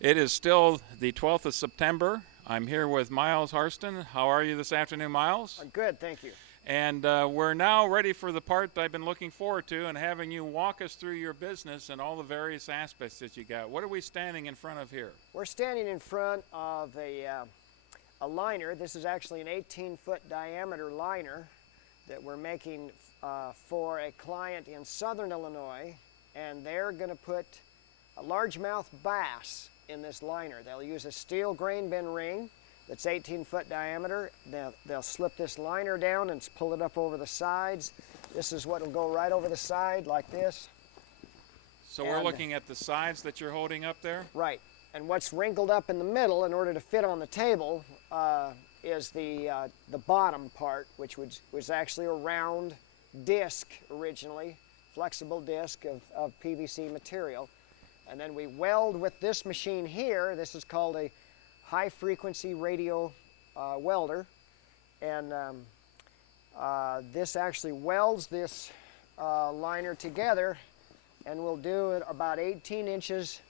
It is still the 12th of September. I'm here with Myles Harston. How are you this afternoon, Myles? Good, thank you. And we're now ready for the part that I've been looking forward to and having you walk us through your business and all the various aspects that you got. What are we standing in front of here? We're standing in front of a liner. This is actually an 18-foot diameter liner that we're making for a client in southern Illinois, and they're going to put a largemouth bass in this liner. They'll use a steel grain bin ring that's 18-foot diameter. They'll slip this liner down and pull it up over the sides. This is what will go right over the side like this. So we're looking at the sides that you're holding up there? Right. And what's wrinkled up in the middle in order to fit on the table is the bottom part, which was actually a round disc originally, flexible disc of PVC material. And then we weld with this machine here. This is called a high frequency radio welder. And this actually welds this liner together, and we'll do it about 18 inches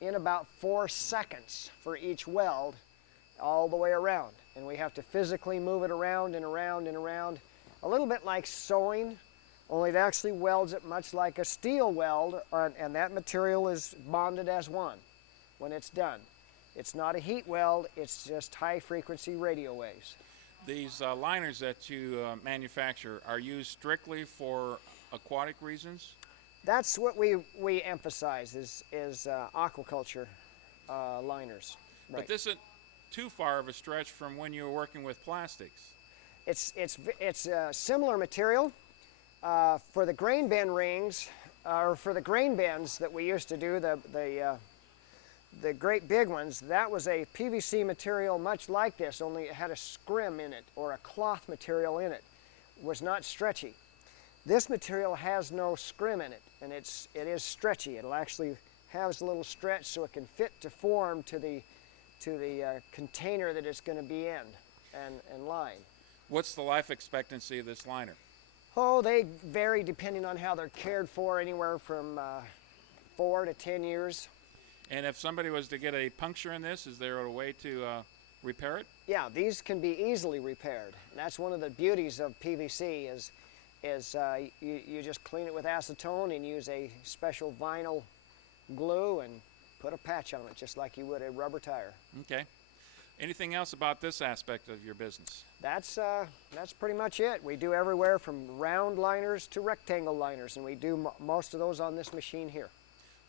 in about 4 seconds for each weld all the way around. And we have to physically move it around and around and around, a little bit like sewing, only it actually welds it much like a steel weld, and that material is bonded as one when it's done. It's not a heat weld, it's just high frequency radio waves. These liners that you manufacture are used strictly for aquatic reasons? That's what we emphasize is aquaculture liners. Right. But this isn't too far of a stretch from when you were working with plastics. It's a similar material. For the grain bin rings, or for the grain bins that we used to do, the great big ones, that was a PVC material much like this, only it had a scrim in it, or a cloth material in it. It was not stretchy. This material has no scrim in it, and it is stretchy. It'll actually have a little stretch so it can fit to form to the container that it's going to be in and line. What's the life expectancy of this liner? Oh, they vary depending on how they're cared for, anywhere from 4 to 10 years. And if somebody was to get a puncture in this, is there a way to repair it? Yeah, these can be easily repaired. And that's one of the beauties of PVC is you just clean it with acetone and use a special vinyl glue and put a patch on it just like you would a rubber tire. Okay. Anything else about this aspect of your business? That's pretty much it. We do everywhere from round liners to rectangle liners, and we do most of those on this machine here.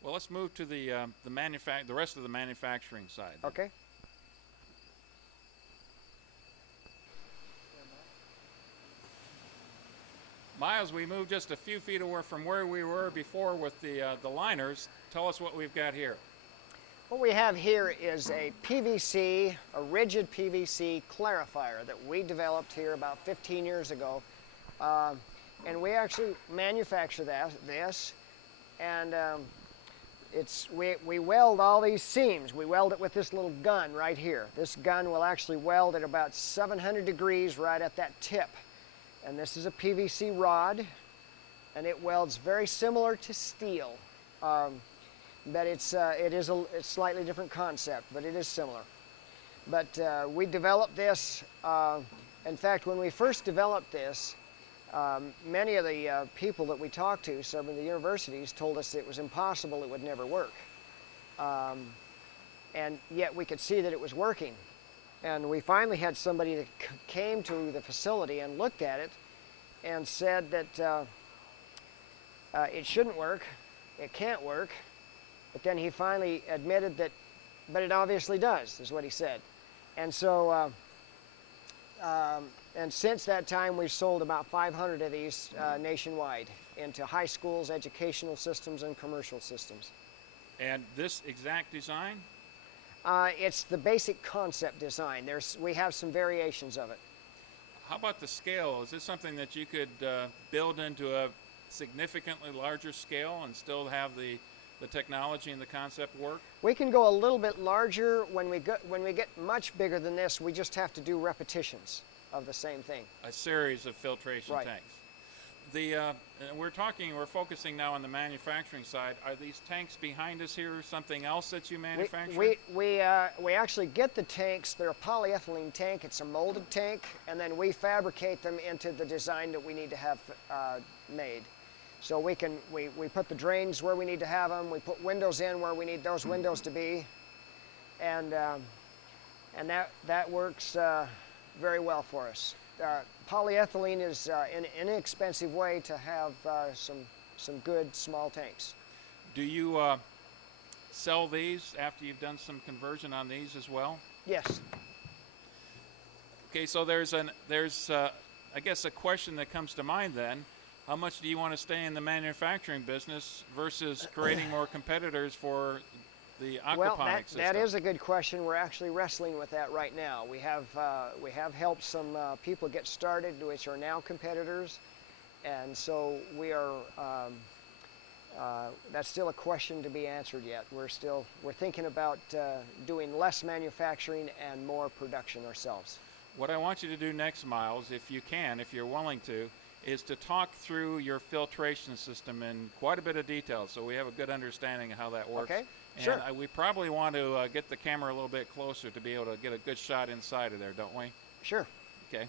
Well, let's move to the rest of the manufacturing side. Okay. Myles, we moved just a few feet away from where we were before with the liners. Tell us what we've got here. What we have here is a rigid PVC clarifier that we developed here about 15 years ago. And we actually manufacture this. And we weld all these seams. We weld it with this little gun right here. This gun will actually weld at about 700 degrees right at that tip. And this is a PVC rod, and it welds very similar to steel. But it's a slightly different concept, but it is similar. But we developed this, in fact, when we first developed this, many of the people that we talked to, some of the universities, told us it was impossible, it would never work. And yet we could see that it was working. And we finally had somebody that came to the facility and looked at it and said that it shouldn't work, it can't work. But then he finally admitted that, but it obviously does, is what he said. And so, and since that time, we've sold about 500 of these nationwide into high schools, educational systems, and commercial systems. And this exact design? It's the basic concept design. We have some variations of it. How about the scale? Is this something that you could build into a significantly larger scale and still have the technology and the concept work? We can go a little bit larger. When we get much bigger than this, we just have to do repetitions of the same thing. A series of filtration tanks. We're focusing now on the manufacturing side. Are these tanks behind us here something else that you manufacture? We actually get the tanks. They're a polyethylene tank. It's a molded tank, and then we fabricate them into the design that we need to have made. So we put the drains where we need to have them. We put windows in where we need those windows to be, and that works very well for us. Polyethylene is an inexpensive way to have some good small tanks. Do you sell these after you've done some conversion on these as well? Yes. Okay, so there's I guess a question that comes to mind then. How much do you want to stay in the manufacturing business versus creating more competitors for the aquaponics system? That is a good question. We're actually wrestling with that right now. We have helped some people get started, which are now competitors, and so we are. That's still a question to be answered yet. We're thinking about doing less manufacturing and more production ourselves. What I want you to do next, Myles, if you can, if you're willing to, is to talk through your filtration system in quite a bit of detail so we have a good understanding of how that works. Okay, and sure. We probably want to get the camera a little bit closer to be able to get a good shot inside of there, don't we? Sure. Okay.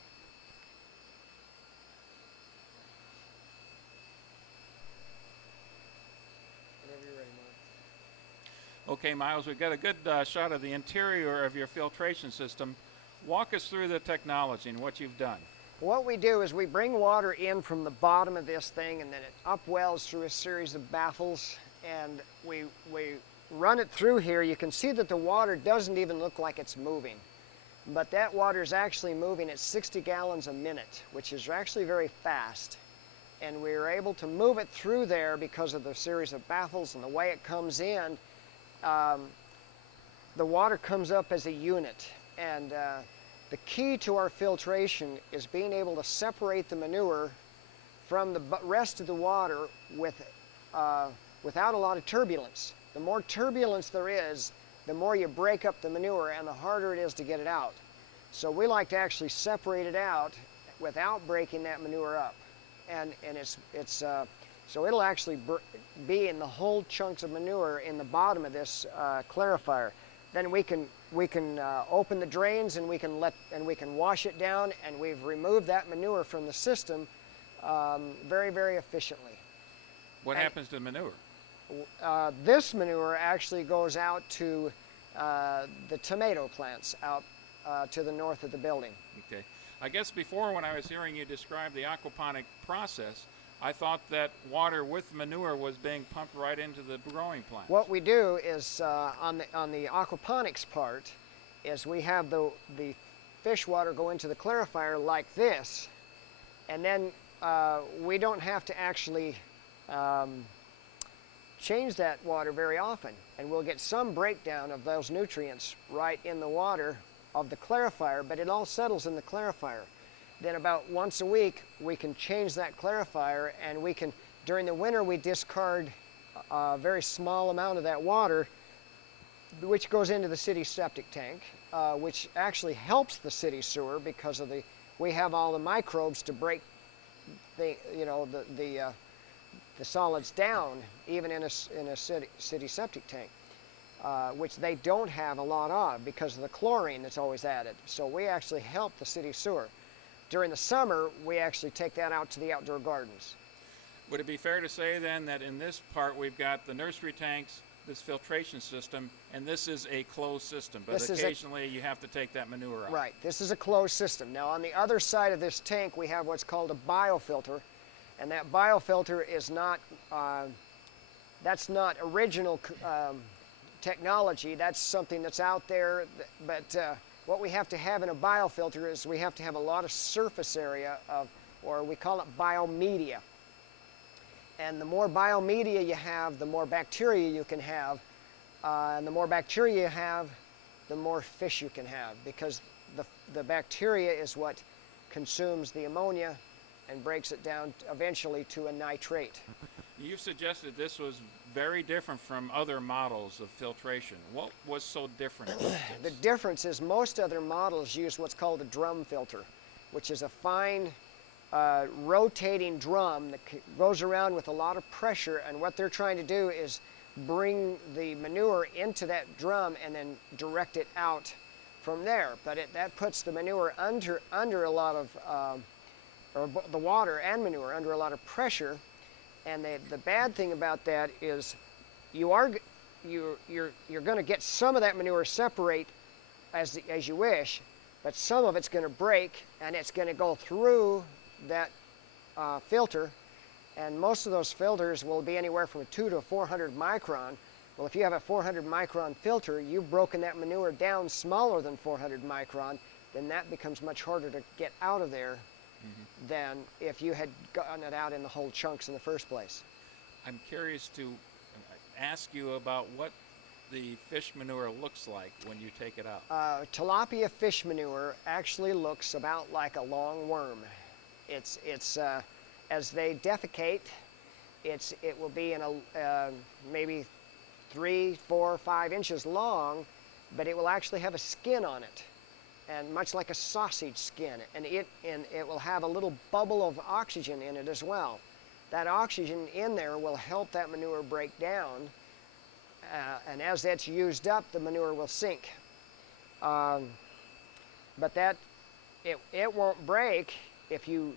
Whenever you're ready, Mark. Okay, Myles, we've got a good shot of the interior of your filtration system. Walk us through the technology and what you've done. What we do is we bring water in from the bottom of this thing, and then it upwells through a series of baffles, and we run it through here. You can see that the water doesn't even look like it's moving, but that water is actually moving at 60 gallons a minute, which is actually very fast. And we're able to move it through there because of the series of baffles and the way it comes in. The water comes up as a unit, and the key to our filtration is being able to separate the manure from the rest of the water without a lot of turbulence. The more turbulence there is, the more you break up the manure and the harder it is to get it out. So we like to actually separate it out without breaking that manure up. And so it'll actually be in the whole chunks of manure in the bottom of this clarifier. Then we can open the drains and we can wash it down, and we've removed that manure from the system very, very efficiently. What happens to the manure? This manure actually goes out to the tomato plants out to the north of the building. Okay. I guess before, when I was hearing you describe the aquaponic process, I thought that water with manure was being pumped right into the growing plant. What we do is on the aquaponics part is we have the fish water go into the clarifier like this, and then we don't have to actually change that water very often, and we'll get some breakdown of those nutrients right in the water of the clarifier, but it all settles in the clarifier. Then about once a week, we can change that clarifier, and we can, during the winter, we discard a very small amount of that water, which goes into the city septic tank, which actually helps the city sewer because of we have all the microbes to break the solids down, even in a city septic tank, which they don't have a lot of because of the chlorine that's always added. So we actually help the city sewer. During the summer, we actually take that out to the outdoor gardens. Would it be fair to say then that in this part we've got the nursery tanks, this filtration system, and this is a closed system, but occasionally you have to take that manure out? Right, this is a closed system. Now on the other side of this tank we have what's called a biofilter, and that biofilter is not, that's not original technology. That's something that's out there, but what we have to have in a biofilter is we have to have a lot of surface area or we call it biomedia. And the more biomedia you have, the more bacteria you can have. And the more bacteria you have, the more fish you can have, because the bacteria is what consumes the ammonia and breaks it down eventually to a nitrate. You've suggested this was very different from other models of filtration. What was so different about this? The difference is most other models use what's called a drum filter, which is a fine rotating drum that goes around with a lot of pressure, and what they're trying to do is bring the manure into that drum and then direct it out from there. But that puts the manure under a lot of, or the water and manure under a lot of pressure. And the bad thing about that is you're going to get some of that manure separate as you wish, but some of it's going to break and it's going to go through that filter, and most of those filters will be anywhere from a 200 to 400 micron. Well, if you have a 400 micron filter, you've broken that manure down smaller than 400 micron, then that becomes much harder to get out of there than if you had gotten it out in the whole chunks in the first place. I'm curious to ask you about what the fish manure looks like when you take it out. Tilapia fish manure actually looks about like a long worm. It's as they defecate, it will be in a maybe 3, 4, 5 inches long, but it will actually have a skin on it, and much like a sausage skin, and it will have a little bubble of oxygen in it as well. That oxygen in there will help that manure break down, and as that's used up, the manure will sink. But it won't break if you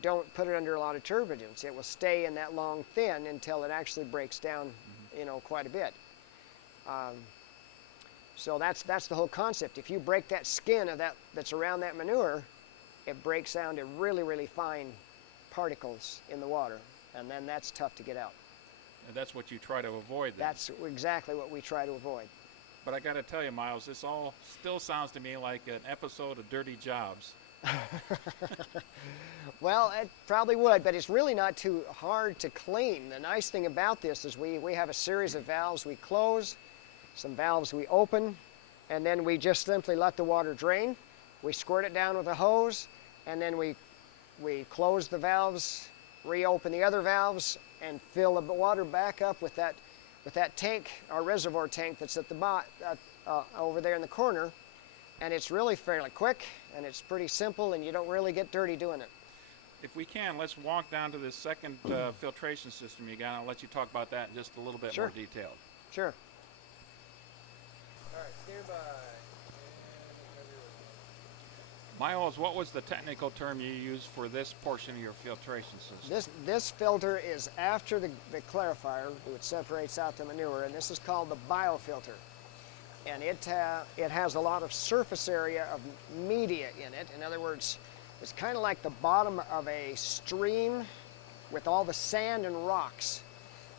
don't put it under a lot of turbulence. It will stay in that long fin until it actually breaks down, quite a bit. So that's the whole concept. If you break that skin of that's around that manure, it breaks down to really, really fine particles in the water, and then that's tough to get out. And that's what you try to avoid then. That's exactly what we try to avoid. But I got to tell you, Myles, this all still sounds to me like an episode of Dirty Jobs. Well, it probably would, but it's really not too hard to clean. The nice thing about this is we have a series of valves we close, some valves we open, and then we just simply let the water drain. We squirt it down with a hose, and then we close the valves, reopen the other valves, and fill the water back up with that tank, our reservoir tank that's at the over there in the corner. And it's really fairly quick, and it's pretty simple, and you don't really get dirty doing it. If we can, let's walk down to this second filtration system you got. I'll let you talk about that in just a little bit more detail. Sure. All right, stand by. Myles, what was the technical term you used for this portion of your filtration system? This filter is after the clarifier, which separates out the manure, and this is called the biofilter. And it has a lot of surface area of media in it. In other words, it's kind of like the bottom of a stream with all the sand and rocks.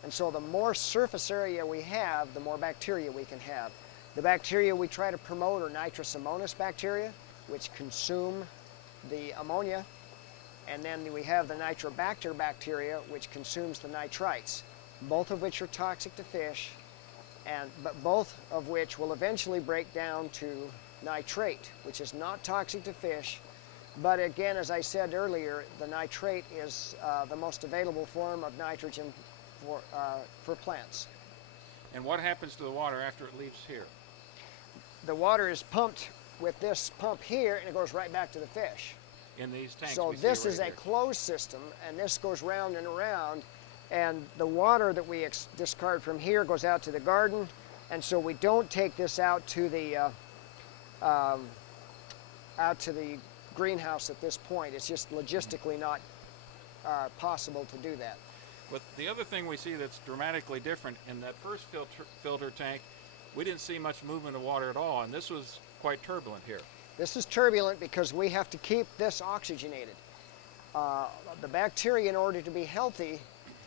And so the more surface area we have, the more bacteria we can have. The bacteria we try to promote are nitrous amonis bacteria, which consume the ammonia. And then we have the nitrobacter bacteria, which consumes the nitrites, both of which are toxic to fish, but both of which will eventually break down to nitrate, which is not toxic to fish. But again, as I said earlier, the nitrate is the most available form of nitrogen for plants. And what happens to the water after it leaves here? The water is pumped with this pump here, and it goes right back to the fish. In these tanks. So this is a closed system, and this goes round and around, and the water that we discard from here goes out to the garden, and so we don't take this out to the greenhouse at this point. It's just logistically not possible to do that. But the other thing we see that's dramatically different, in that first filter tank, we didn't see much movement of water at all, and this was quite turbulent here. This is turbulent because we have to keep this oxygenated. The bacteria, in order to be healthy,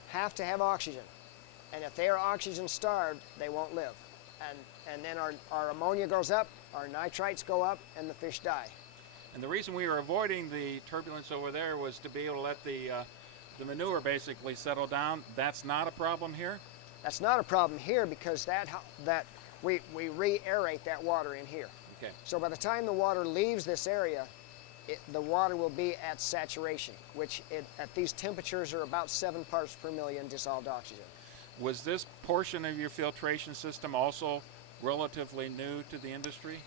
have to have oxygen. And if they are oxygen starved, they won't live. And then our ammonia goes up, our nitrites go up, and the fish die. And the reason we were avoiding the turbulence over there was to be able to let the manure basically settle down. That's not a problem here? That's not a problem here because we re-aerate that water in here. Okay. So by the time the water leaves this area, the water will be at saturation, which at these temperatures are about 7 parts per million dissolved oxygen. Was this portion of your filtration system also relatively new to the industry?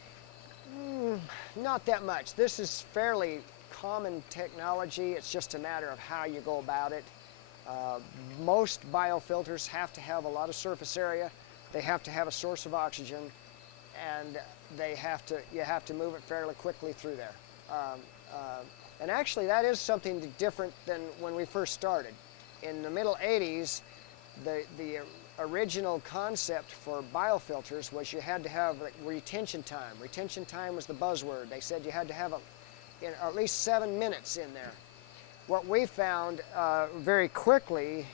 Not that much. This is fairly common technology. It's just a matter of how you go about it. Most biofilters have to have a lot of surface area. They have to have a source of oxygen, and you have to move it fairly quickly through there. And actually, that is something different than when we first started. In the middle 80s, the original concept for biofilters was you had to have like, retention time. Retention time was the buzzword. They said you had to have at least 7 minutes in there. What we found very quickly,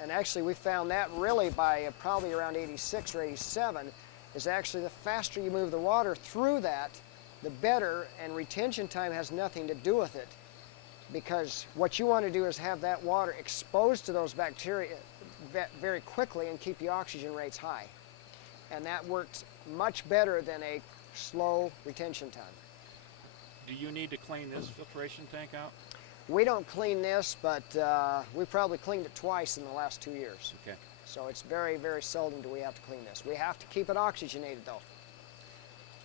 and actually we found that really by probably around 86 or 87, is actually the faster you move the water through that, the better, and retention time has nothing to do with it. Because what you want to do is have that water exposed to those bacteria very quickly and keep the oxygen rates high. And that works much better than a slow retention time. Do you need to clean this filtration tank out? We don't clean this, but we probably cleaned it twice in the last 2 years. Okay. So it's very, very seldom do we have to clean this. We have to keep it oxygenated though.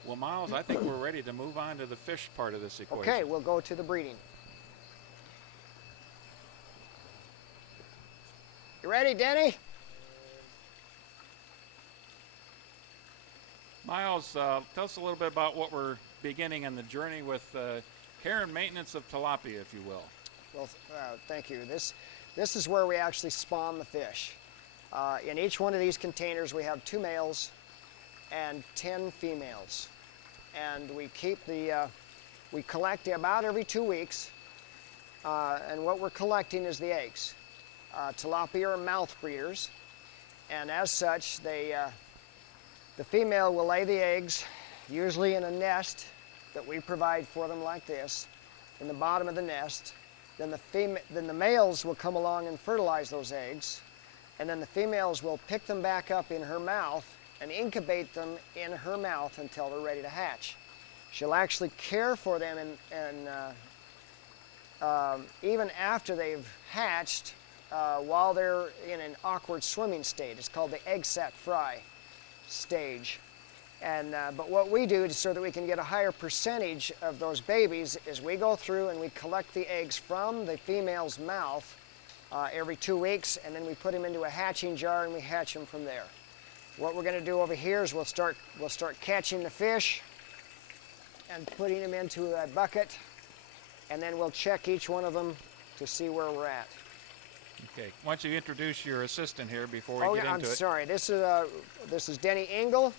Well, Myles, I think we're ready to move on to the fish part of this equation. Okay, we'll go to the breeding. You ready, Denny? Myles, tell us a little bit about what we're beginning on the journey with care and maintenance of tilapia, if you will. Well, thank you. This is where we actually spawn the fish. In each one of these containers, we have 2 males and 10 females. And we collect about every 2 weeks. And what we're collecting is the eggs. Tilapia are mouth breeders, and as such, the female will lay the eggs, usually in a nest that we provide for them like this, in the bottom of the nest. Then the males will come along and fertilize those eggs, and then the females will pick them back up in her mouth and incubate them in her mouth until they're ready to hatch. She'll actually care for them, and even after they've hatched, while they're in an awkward swimming state. It's called the egg sac fry stage. And but what we do so that we can get a higher percentage of those babies is we go through and we collect the eggs from the female's mouth every 2 weeks, and then we put them into a hatching jar and we hatch them from there. What we're going to do over here is we'll start catching the fish and putting them into a bucket, and then we'll check each one of them to see where we're at. Okay. Why don't you introduce your assistant here before we get into it? I'm sorry. This is Denny Engel,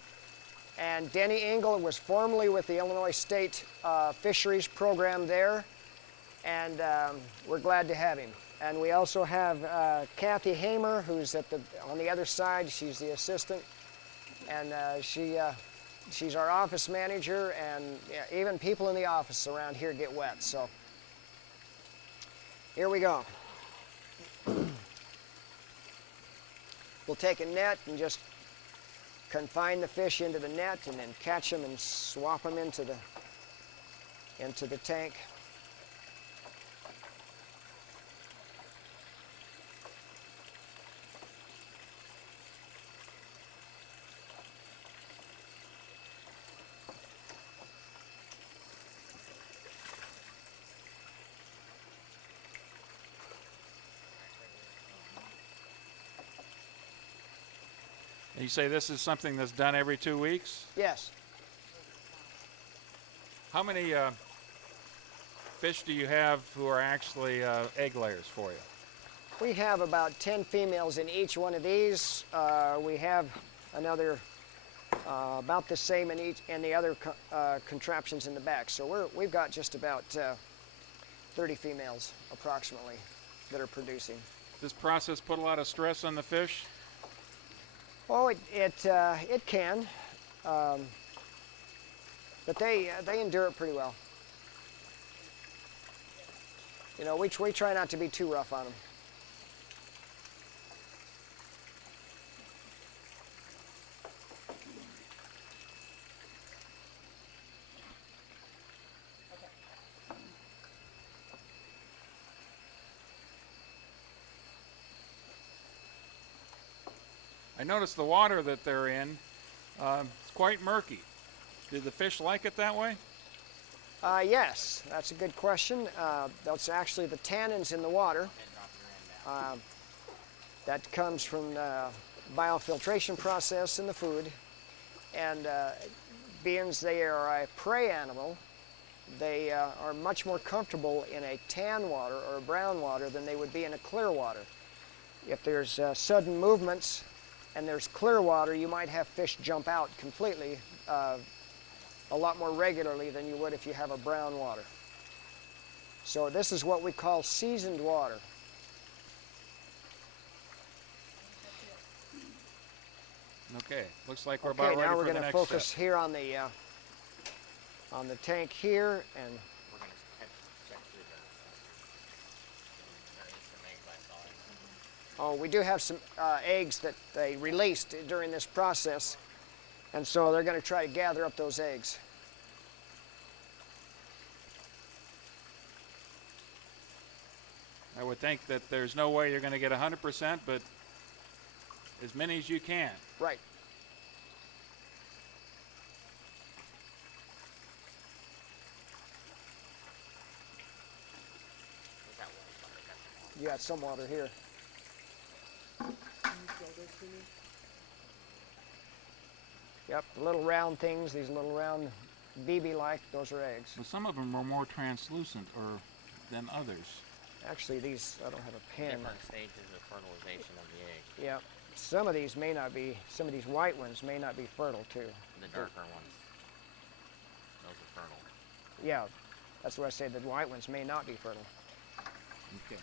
and Denny Engel was formerly with the Illinois State Fisheries Program there, and we're glad to have him. And we also have Kathy Hamer, who's on the other side. She's the assistant, and she's our office manager, and even people in the office around here get wet. So here we go. We'll take a net and just confine the fish into the net, and then catch them and swap them into the tank. And you say this is something that's done every 2 weeks? Yes. How many fish do you have who are actually egg layers for you? We have about 10 females in each one of these. We have another about the same in the other contraptions in the back. So we've got just about 30 females approximately that are producing. This process put a lot of stress on the fish? Oh, it can, but they endure it pretty well. You know, we try not to be too rough on them. I noticed the water that they're in, it's quite murky. Do the fish like it that way? Yes, that's a good question. That's actually the tannins in the water. That comes from the biofiltration process in the food. And being they are a prey animal, they are much more comfortable in a tan water or a brown water than they would be in a clear water. If there's sudden movements and there's clear water, you might have fish jump out completely a lot more regularly than you would if you have a brown water. So this is what we call seasoned water. Okay, looks like we're about Okay, ready now for we're the going to next focus step. here on the tank here, and We're going to check through there is some eggs I saw in there. we do have some eggs that they released during this process, and so they're going to try to gather up those eggs. I would think that there's no way you're going to get 100%, but as many as you can. Right. Is that one spot? I got some more. You got some water here. Yep, the little round things, these little round BB-like, those are eggs. But some of them are more translucent than others. Actually, these, I don't have a pen. Different stages of fertilization of the egg. Yeah, some of these may not be, some of these white ones may not be fertile too. The darker ones, those are fertile. Yeah, that's what I say, the white ones may not be fertile. Okay.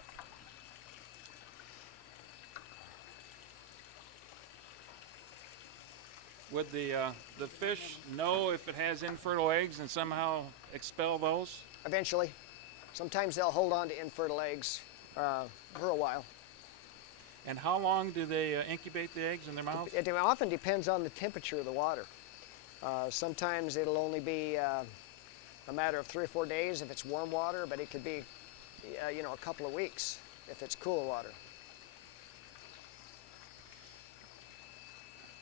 Would the fish know if it has infertile eggs and somehow expel those? Eventually, sometimes they'll hold on to infertile eggs for a while. And how long do they incubate the eggs in their mouths? It often depends on the temperature of the water. Sometimes it'll only be a matter of 3 or 4 days if it's warm water, but it could be, a couple of weeks if it's cool water.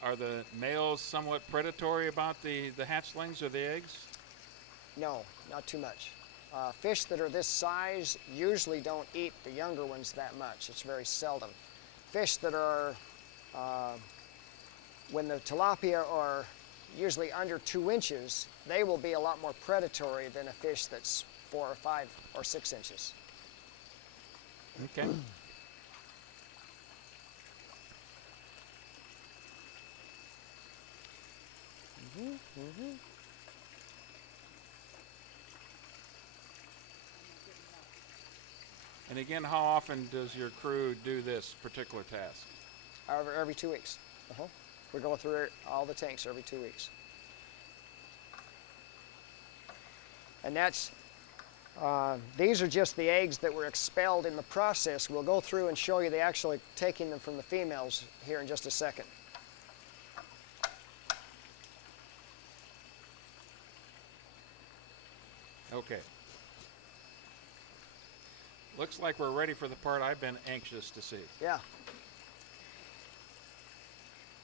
Are the males somewhat predatory about the hatchlings or the eggs? No, not too much. Fish that are this size usually don't eat the younger ones that much. It's very seldom. Fish that are, when the tilapia are usually under 2 inches, they will be a lot more predatory than a fish that's 4 or 5 or 6 inches. Okay. And again, how often does your crew do this particular task? Every 2 weeks. We go through all the tanks every 2 weeks. And that's, these are just the eggs that were expelled in the process. We'll go through and show you the actually taking them from the females here in just a second. Okay. Looks like we're ready for the part I've been anxious to see. Yeah.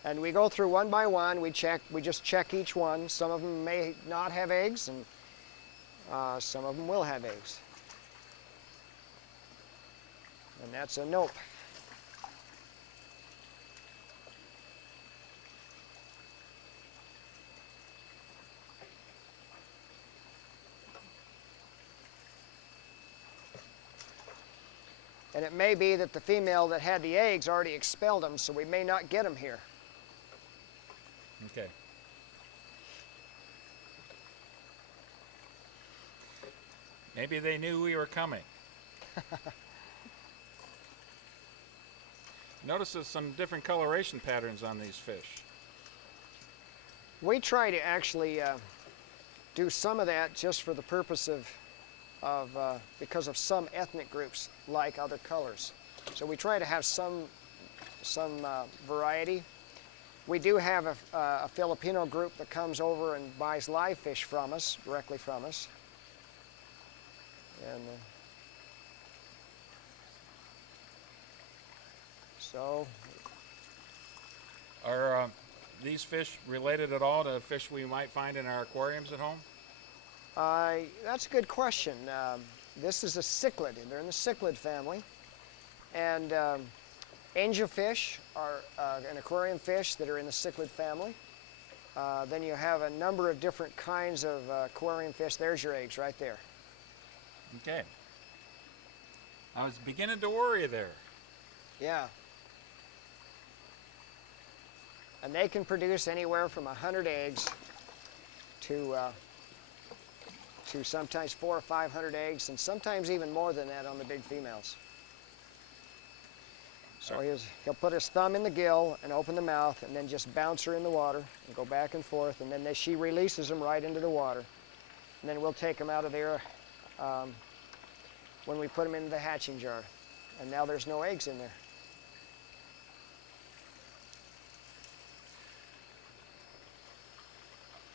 And we go through one by one. We just check each one. Some of them may not have eggs, and some of them will have eggs. And that's a nope. And it may be that the female that had the eggs already expelled them, so we may not get them here. Okay. Maybe they knew we were coming. Notice there's some different coloration patterns on these fish. We try to actually do some of that just for the purpose of because of some ethnic groups like other colors. So we try to have some variety. We do have a Filipino group that comes over and buys live fish from us, directly from us. And so. Are these fish related at all to fish we might find in our aquariums at home? That's a good question. This is a cichlid. They're in the cichlid family. And angelfish are an aquarium fish that are in the cichlid family. Then you have a number of different kinds of aquarium fish. There's your eggs right there. Okay. I was beginning to worry there. Yeah. And they can produce anywhere from 100 eggs to sometimes 400 or 500 eggs, and sometimes even more than that on the big females. So he'll put his thumb in the gill and open the mouth and then just bounce her in the water and go back and forth, and then she releases them right into the water. And then we'll take them out of there when we put them into the hatching jar. And now there's no eggs in there.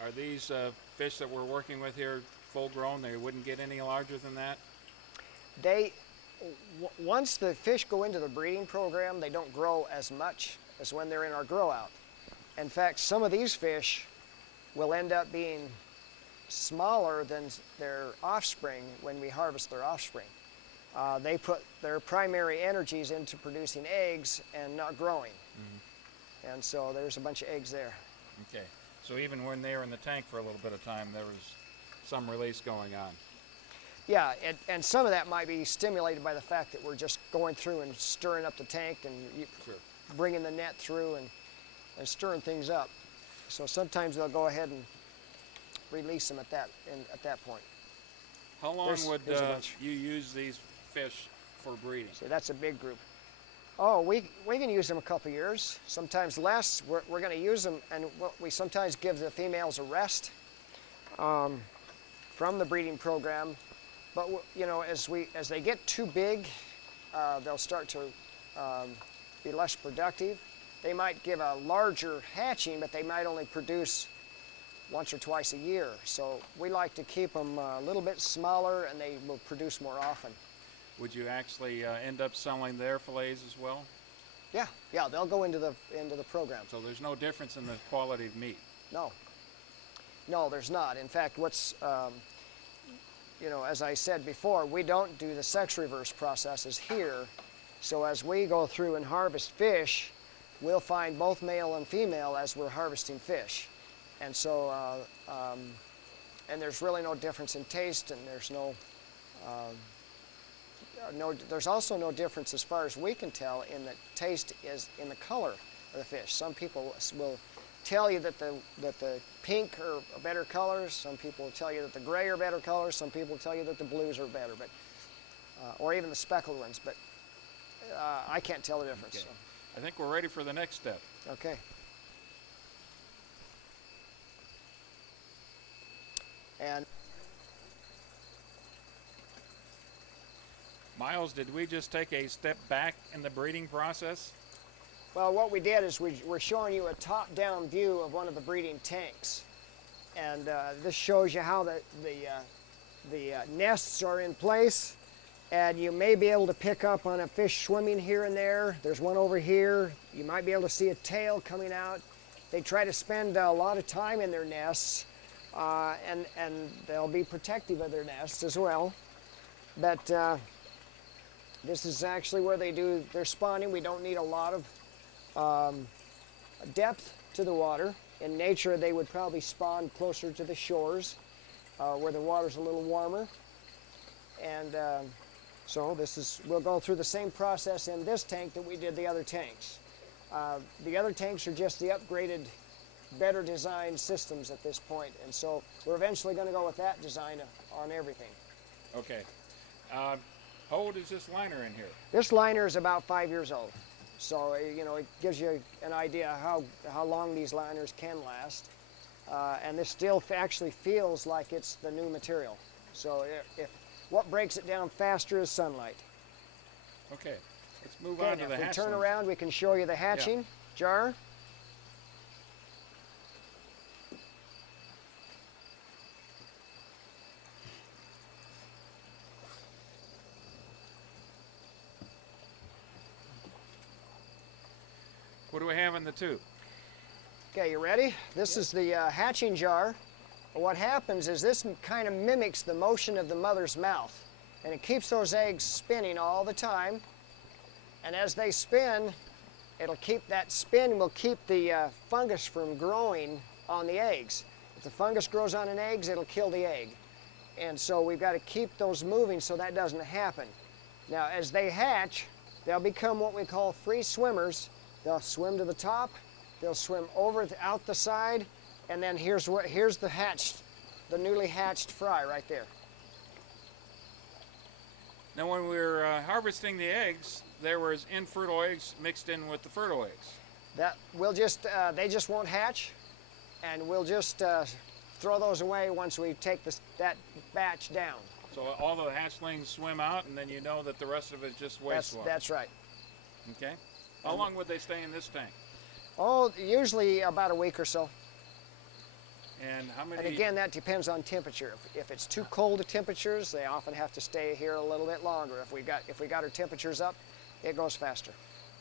Are these fish that we're working with here full grown? They wouldn't get any larger than that? Once the fish go into the breeding program, they don't grow as much as when they're in our grow out. In fact, some of these fish will end up being smaller than their offspring when we harvest their offspring. They put their primary energies into producing eggs and not growing. Mm-hmm. And so there's a bunch of eggs there. Okay. So even when they were in the tank for a little bit of time, there was some release going on. Yeah, and some of that might be stimulated by the fact that we're just going through and stirring up the tank and bringing the net through and stirring things up. So sometimes they'll go ahead and release them at that point. How long would you use these fish for breeding? See, that's a big group. Oh, we can use them a couple years, sometimes less. We're going to use them, and we sometimes give the females a rest from the breeding program. But you know, as they get too big, they'll start to be less productive. They might give a larger hatching, but they might only produce once or twice a year. So we like to keep them a little bit smaller, and they will produce more often. Would you actually end up selling their fillets as well? Yeah, they'll go into the program. So there's no difference in the quality of meat? No, there's not. In fact, what's you know, as I said before, we don't do the sex reverse processes here. So as we go through and harvest fish, we'll find both male and female as we're harvesting fish. And so, and there's really no difference in taste, and there's there's also no difference as far as we can tell in the taste is in the color of the fish. Some people will tell you that the pink are better colors. Some people will tell you that the gray are better colors. Some people will tell you that the blues are better, but or even the speckled ones. But I can't tell the difference. Okay. So. I think we're ready for the next step. Okay. And Myles, did we just take a step back in the breeding process? well, what we did is we're showing you a top-down view of one of the breeding tanks, and this shows you how the nests are in place, and you may be able to pick up on a fish swimming here and there. There's one over here. You might be able to see a tail coming out. They try to spend a lot of time in their nests, and they'll be protective of their nests as well. But this is actually where they do their spawning. We don't need a lot of depth to the water. In nature, they would probably spawn closer to the shores where the water's a little warmer. And so we'll go through the same process in this tank that we did the other tanks. The other tanks are just the upgraded, better designed systems at this point. And so we're eventually going to go with that design on everything. Okay. How old is this liner in here? This liner is about 5 years old. So, you know, it gives you an idea how long these liners can last. And this still actually feels like it's the new material. So what breaks it down faster is sunlight. Okay, let's move on to the hatching. If we turn around, we can show you the hatching jar. What do we have in the tube? Okay, you ready? This is the hatching jar. What happens is this kind of mimics the motion of the mother's mouth, and it keeps those eggs spinning all the time. And as they spin, that spin will keep the fungus from growing on the eggs. If the fungus grows on an egg, it'll kill the egg. And so we've got to keep those moving so that doesn't happen. Now, as they hatch, they'll become what we call free swimmers. They'll swim to the top, they'll swim out the side, and then here's the newly hatched fry right there. Now, when we were harvesting the eggs, there was infertile eggs mixed in with the fertile eggs. They just won't hatch, and we'll just throw those away once we take that batch down. So all the hatchlings swim out, and then you know that the rest of it is just wastewater. That's right. Okay. How long would they stay in this tank? Oh, usually about a week or so. And how many? And again, that depends on temperature. If it's too cold temperatures, they often have to stay here a little bit longer. If we got our temperatures up, it goes faster.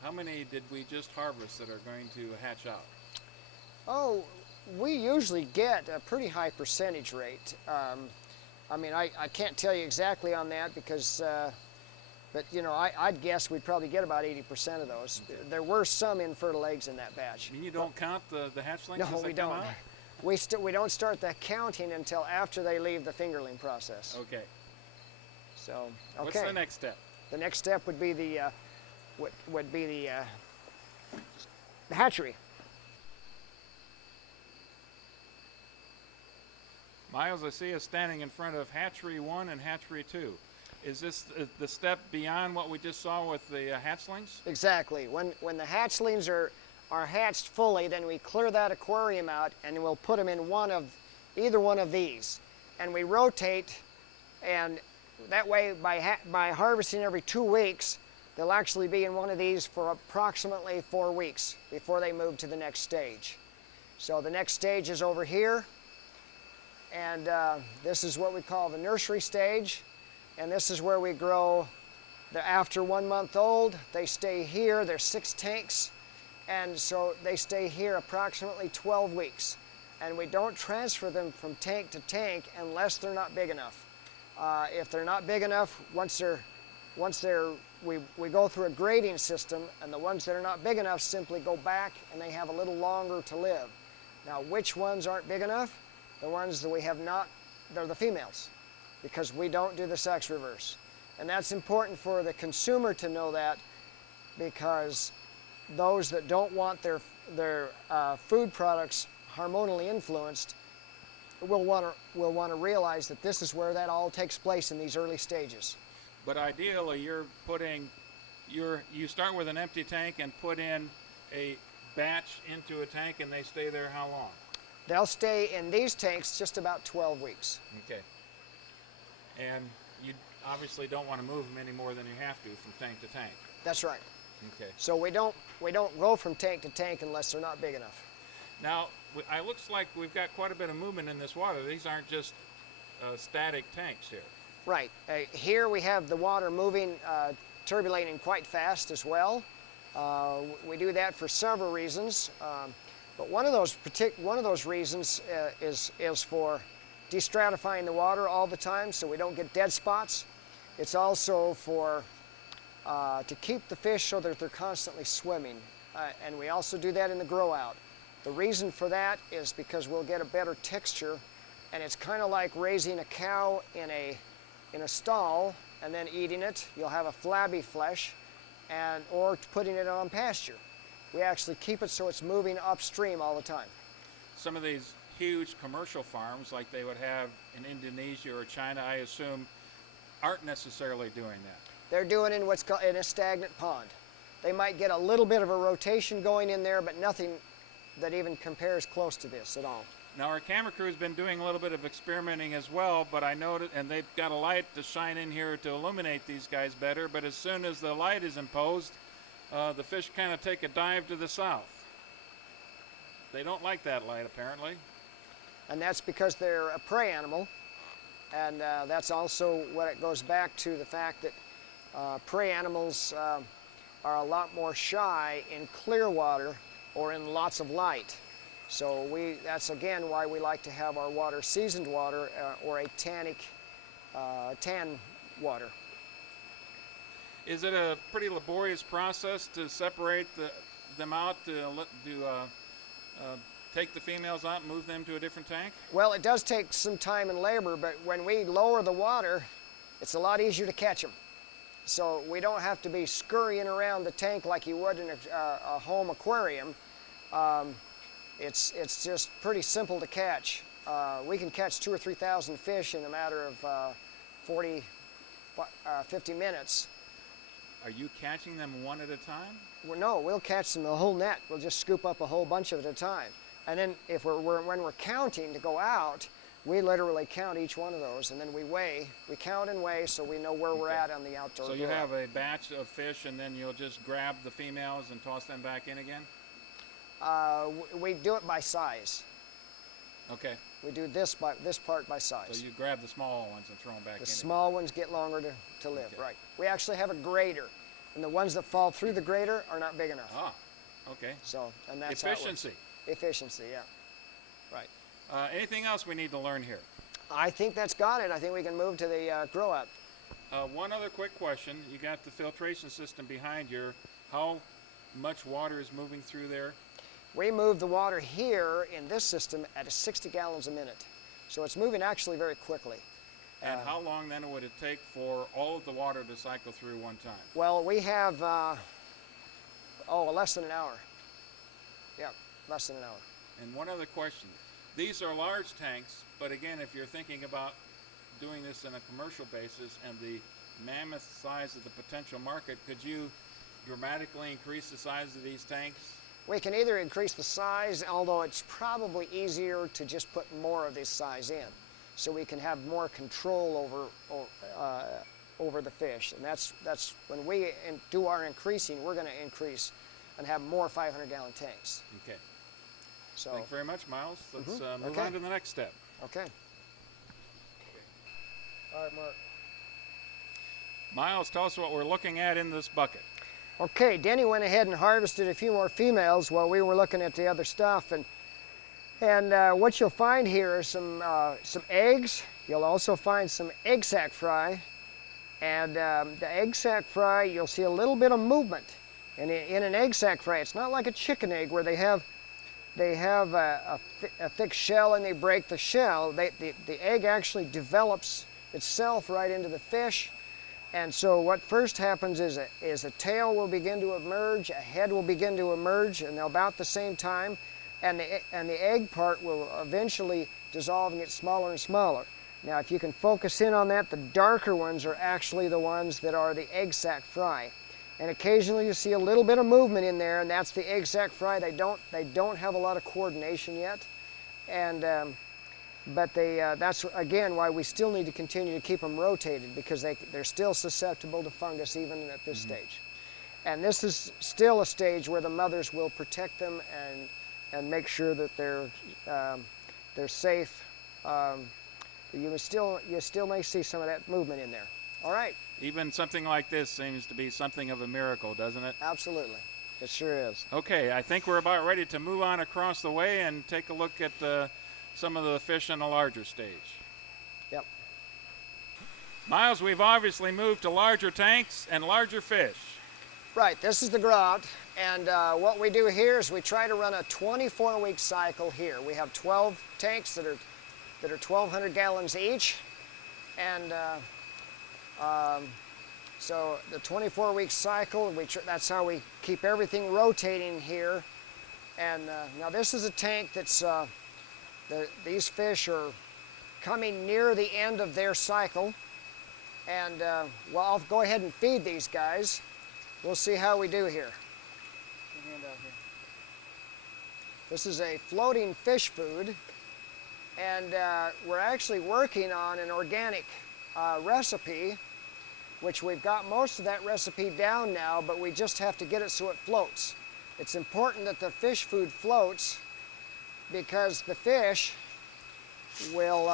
How many did we just harvest that are going to hatch out? Oh, we usually get a pretty high percentage rate. I mean, I can't tell you exactly on that because, but you know, I'd guess we'd probably get about 80% of those. Okay. There were some infertile eggs in that batch. I mean, you don't count the hatchlings? No, as they we come don't. out? We don't start the counting until after they leave the fingerling process. Okay. So, okay. What's the next step? The next step would be the hatchery. Myles, I see us standing in front of hatchery 1 and hatchery 2. Is this the step beyond what we just saw with the hatchlings? Exactly. When the hatchlings are hatched fully, then we clear that aquarium out and we'll put them in either one of these, and we rotate, and that way by harvesting every 2 weeks, they'll actually be in one of these for approximately 4 weeks before they move to the next stage. So the next stage is over here, and this is what we call the nursery stage, and this is where we grow. After 1 month old, they stay here. There's 6 tanks, and so they stay here approximately 12 weeks, and we don't transfer them from tank to tank unless they're not big enough. If they're not big enough, we go through a grading system, and the ones that are not big enough simply go back and they have a little longer to live. Now, which ones aren't big enough? The ones that we have not, they're the females, because we don't do the sex reverse. And that's important for the consumer to know that, because those that don't want their food products hormonally influenced will want to realize that this is where that all takes place in these early stages. But ideally, you start with an empty tank and put in a batch into a tank, and they stay there how long? They'll stay in these tanks just about 12 weeks. Okay. And you obviously don't want to move them any more than you have to from tank to tank. That's right. Okay. So we don't go from tank to tank unless they're not big enough. Now, it looks like we've got quite a bit of movement in this water. These aren't just static tanks here. Right. Here we have the water moving, turbulating quite fast as well. We do that for several reasons, but one of those reasons is for destratifying the water all the time so we don't get dead spots. It's also for to keep the fish so that they're constantly swimming, and we also do that in the grow out. The reason for that is because we'll get a better texture, and it's kind of like raising a cow in a stall and then eating it. You'll have a flabby flesh, or putting it on pasture. We actually keep it so it's moving upstream all the time. Some of these huge commercial farms, like they would have in Indonesia or China, I assume, aren't necessarily doing that. They're doing it in what's called in a stagnant pond. They might get a little bit of a rotation going in there, but nothing that even compares close to this at all. Now, our camera crew has been doing a little bit of experimenting as well, but I noticed, and they've got a light to shine in here to illuminate these guys better, but as soon as the light is imposed, the fish kind of take a dive to the south. They don't like that light, apparently. And that's because they're a prey animal, and that's also what it goes back to, the fact that prey animals are a lot more shy in clear water or in lots of light. So that's again why we like to have our water seasoned water or a tan water. Is it a pretty laborious process to separate them out, take the females out and move them to a different tank? Well, it does take some time and labor, but when we lower the water, it's a lot easier to catch them. So we don't have to be scurrying around the tank like you would in a home aquarium. It's just pretty simple to catch. We can catch 2,000 or 3,000 fish in a matter of 50 minutes. Are you catching them one at a time? Well, no, we'll catch them the whole net. We'll just scoop up a whole bunch of it at a time. And then if when we're counting to go out, we literally count each one of those, and then we weigh. We count and weigh so we know where we're at on the outdoor. So you have a batch of fish, and then you'll just grab the females and toss them back in again? We do it by size. Okay. We do this part by size. So you grab the small ones and throw them back in. The small ones get longer to live, Okay. right. We actually have a grater, and the ones that fall through the grater are not big enough. Ah, okay. So, and that's Efficiency. How it works. Efficiency, yeah. Right. Anything else we need to learn here? I think that's got it. I think we can move to the grow out. One other quick question. You got the filtration system behind you. How much water is moving through there? We move the water here in this system at 60 gallons a minute. So it's moving actually very quickly. And how long then would it take for all of the water to cycle through one time? Well, we have, less than an hour. Yeah, less than an hour. And one other question. These are large tanks, but again, if you're thinking about doing this on a commercial basis and the mammoth size of the potential market, could you dramatically increase the size of these tanks? We can either increase the size, although it's probably easier to just put more of this size in, so we can have more control over the fish. And that's when we do our increasing, we're going to increase and have more 500-gallon tanks. Okay. So, Thank you very much, Myles. Let's move Okay. on to the next step. okay. All right, Mark. Myles, tell us what we're looking at in this bucket. Okay, Denny went ahead and harvested a few more females while we were looking at the other stuff, and what you'll find here is some eggs. You'll also find some egg sac fry, and the egg sac fry, you'll see a little bit of movement. And in an egg sac fry, it's not like a chicken egg where they have a thick shell and they break the shell. The egg actually develops itself right into the fish. And so what first happens is a tail will begin to emerge, a head will begin to emerge, and they're about the same time, and the egg part will eventually dissolve and get smaller and smaller. Now, if you can focus in on that, the darker ones are actually the ones that are the egg sac fry. And occasionally you see a little bit of movement in there, and that's the egg sac fry. They don't have a lot of coordination yet, and but that's again why we still need to continue to keep them rotated, because they're still susceptible to fungus even at this stage. And this is still a stage where the mothers will protect them and make sure that they're safe. You still may see some of that movement in there. All right. Even something like this seems to be something of a miracle, doesn't it? Absolutely. It sure is. Okay, I think we're about ready to move on across the way and take a look at some of the fish in a larger stage. Yep. Myles, we've obviously moved to larger tanks and larger fish. Right, this is the grout, and what we do here is we try to run a 24-week cycle here. We have 12 tanks that are 1,200 gallons each, and so the 24-week cycle, that's how we keep everything rotating here. And now this is a tank that's, these fish are coming near the end of their cycle. And well, I'll go ahead and feed these guys. We'll see how we do here. This is a floating fish food, and we're actually working on an organic recipe, which we've got most of that recipe down now, but we just have to get it so it floats. It's important that the fish food floats because the fish will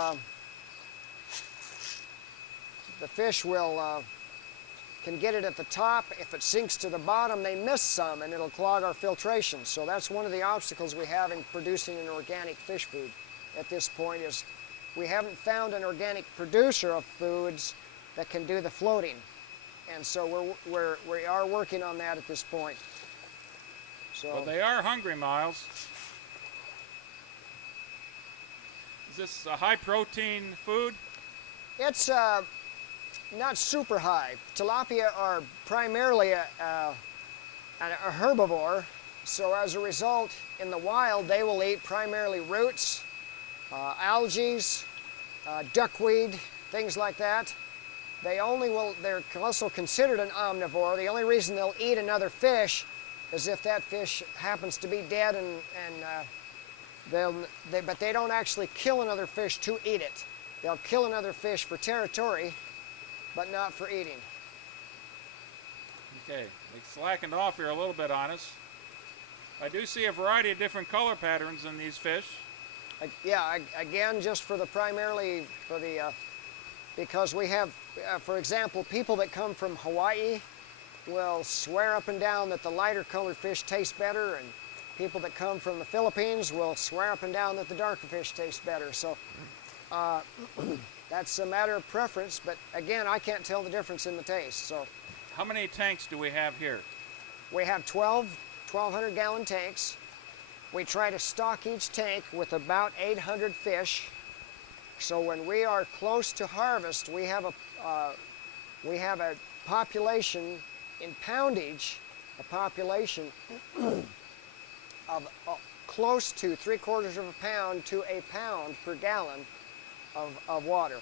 can get it at the top. If it sinks to the bottom, they miss some and it'll clog our filtration. So that's one of the obstacles we have in producing an organic fish food at this point is we haven't found an organic producer of foods that can do the floating. And so we are working on that at this point. So Well, they are hungry, Miles. Is this a high protein food? it's not super high. Tilapia are primarily a herbivore, so as a result, in the wild, they will eat primarily roots, algae, duckweed, things like that. They're also considered an omnivore. The only reason they'll eat another fish is if that fish happens to be dead, but they don't actually kill another fish to eat it. They'll kill another fish for territory, but not for eating. Okay, they slackened off here a little bit on us. I do see a variety of different color patterns in these fish. Again, just for the because we have, for example, people that come from Hawaii will swear up and down that the lighter colored fish taste better, and people that come from the Philippines will swear up and down that the darker fish taste better. So that's a matter of preference, but again, I can't tell the difference in the taste. So How many tanks do we have here? we have 1,200 gallon tanks. We try to stock each tank with about 800 fish. So when we are close to harvest, we have a population in poundage, a population of close to 3/4 of a pound to a pound per gallon of water,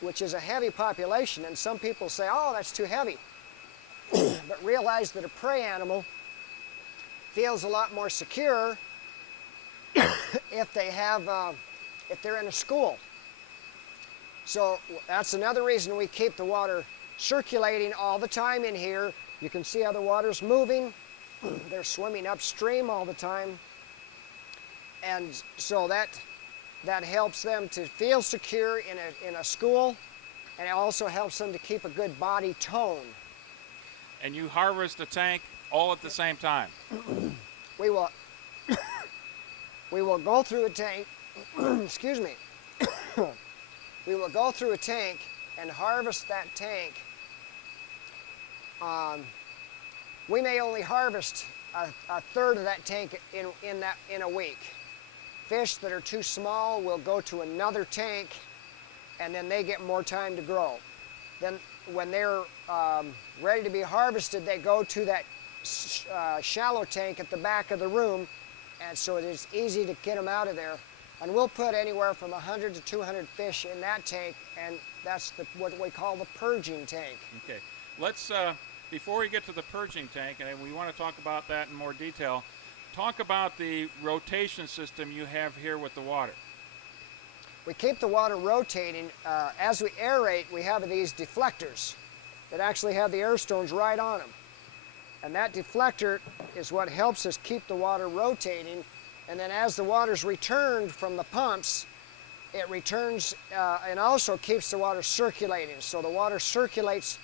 which is a heavy population. And some people say, oh, that's too heavy. But realize that a prey animal feels a lot more secure if they're in a school. So that's another reason we keep the water circulating all the time in here. You can see how the water's moving. They're swimming upstream all the time. And so that helps them to feel secure in a school, and it also helps them to keep a good body tone. And you harvest a tank all at the same time. We will go through a tank, excuse me, we will go through a tank and harvest that tank. We may only harvest a third of that tank in a week. Fish that are too small will go to another tank, and then they get more time to grow. Then when they're ready to be harvested, they go to that shallow tank at the back of the room, and so it is easy to get them out of there. And we'll put anywhere from 100 to 200 fish in that tank, and that's what we call the purging tank. Okay, let's, before we get to the purging tank, and we want to talk about that in more detail, talk about the rotation system you have here with the water. We keep the water rotating. As we aerate, we have these deflectors that actually have the air stones right on them. And that deflector is what helps us keep the water rotating. And then as the water's returned from the pumps, it returns and also keeps the water circulating. So the water circulates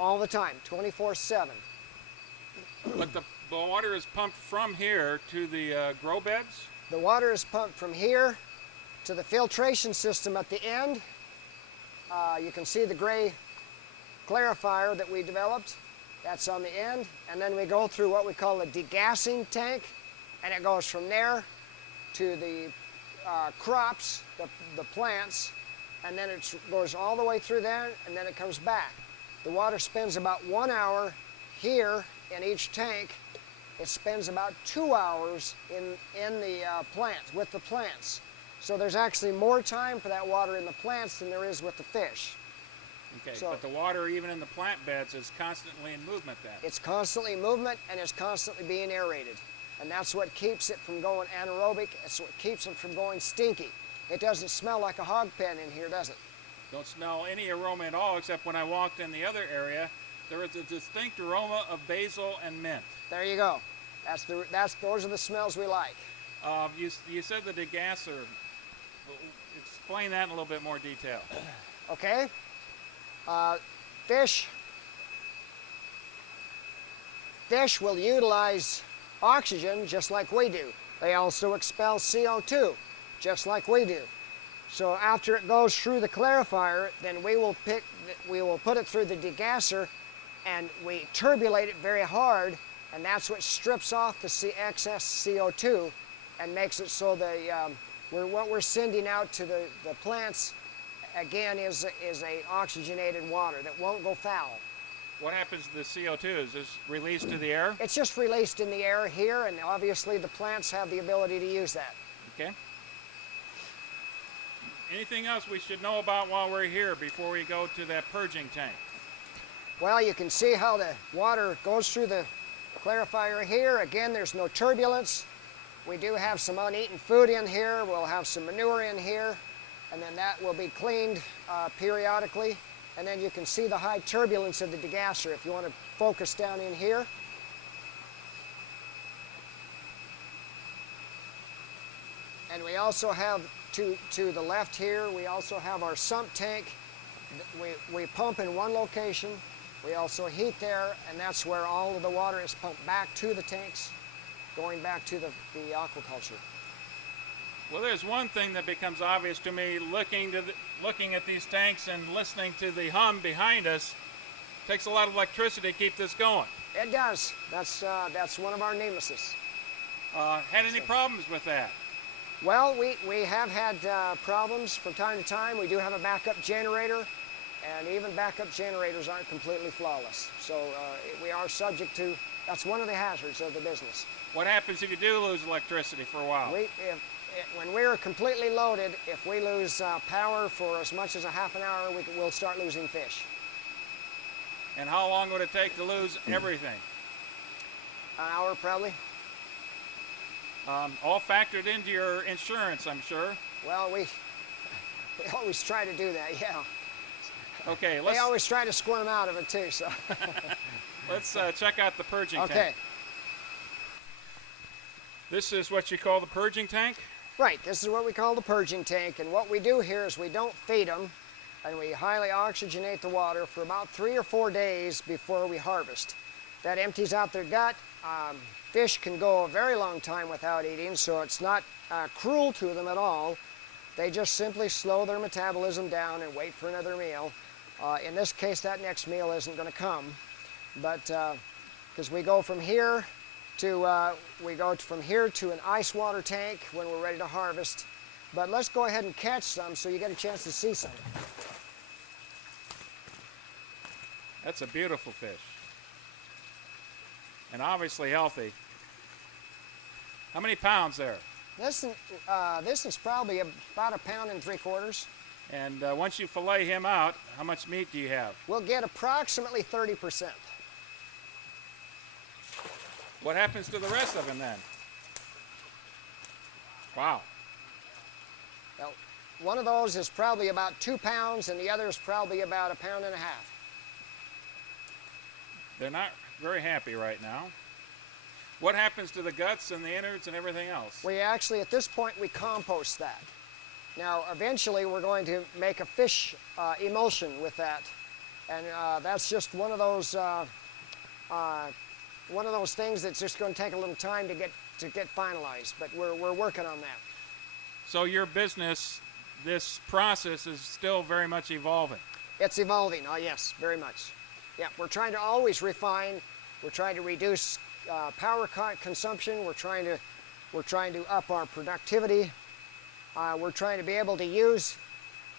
all the time, 24/7. But the water is pumped from here to the grow beds? The water is pumped from here to the filtration system at the end. You can see the gray clarifier that we developed. That's on the end. And then we go through what we call a degassing tank, and it goes from there to the crops, the plants, and then it goes all the way through there, and then it comes back. The water spends about 1 hour here in each tank. It spends about 2 hours in the plants, with the plants. So there's actually more time for that water in the plants than there is with the fish. Okay, So- but the water even in the plant beds is constantly in movement then? It's constantly in movement, and it's constantly being aerated. And that's what keeps it from going anaerobic. It's what keeps it from going stinky. It doesn't smell like a hog pen in here, does it? Don't smell any aroma at all, except when I walked in the other area, there was a distinct aroma of basil and mint. There you go. Those are the smells we like. You said the degasser. Explain that in a little bit more detail. Okay? Fish fish will utilize oxygen just like we do. They also expel CO2 just like we do. So after it goes through the clarifier, then we will put it through the degasser, and we turbulate it very hard, and that's what strips off the excess CO2 and makes it so what we're sending out to the plants again is a oxygenated water that won't go foul. What happens to the CO2? Is this released to the air? It's just released in the air here, and obviously the plants have the ability to use that. Okay. Anything else we should know about while we're here before we go to that purging tank? Well, you can see how the water goes through the clarifier here. Again, there's no turbulence. We do have some uneaten food in here. We'll have some manure in here, and then that will be cleaned periodically. And then you can see the high turbulence of the degasser if you want to focus down in here. And we also have, to the left here, we also have our sump tank. We pump in one location. We also heat there, and that's where all of the water is pumped back to the tanks, going back to the aquaculture. Well, there's one thing that becomes obvious to me looking at these tanks and listening to the hum behind us. It takes a lot of electricity to keep this going. It does. That's one of our nemesis. Had any problems with that? Well, we have had problems from time to time. We do have a backup generator, and even backup generators aren't completely flawless. So we are subject to, that's one of the hazards of the business. What happens if you do lose electricity for a while? When we're completely loaded, if we lose power for as much as a half an hour, we'll start losing fish. And how long would it take to lose everything? An hour, probably. All factored into your insurance, I'm sure. Well, we always try to do that, yeah. Okay, they always try to squirm out of it too, so. Let's check out the purging tank. Okay. This is what you call the purging tank? Right, this is what we call the purging tank, and what we do here is we don't feed them, and we highly oxygenate the water for about 3 or 4 days before we harvest. That empties out their gut. Fish can go a very long time without eating, so it's not cruel to them at all. They just simply slow their metabolism down and wait for another meal. In this case, that next meal isn't going to come, but because we go from here to an ice water tank when we're ready to harvest. But let's go ahead and catch some so you get a chance to see some. That's a beautiful fish. And obviously healthy. How many pounds there? This is probably about 1.75 pounds. And once you fillet him out, how much meat do you have? We'll get approximately 30%. What happens to the rest of him then? Wow. Well, one of those is probably about 2 pounds, and the other is probably about 1.5 pounds. They're not very happy right now. What happens to the guts and the innards and everything else? We actually, at this point, we compost that. Now, eventually, we're going to make a fish emulsion with that, and that's just one of those things that's just going to take a little time to get finalized. But we're working on that. So your business, this process is still very much evolving. It's evolving. Oh yes, very much. Yeah, we're trying to always refine. We're trying to reduce power consumption. We're trying to up our productivity. We're trying to be able to use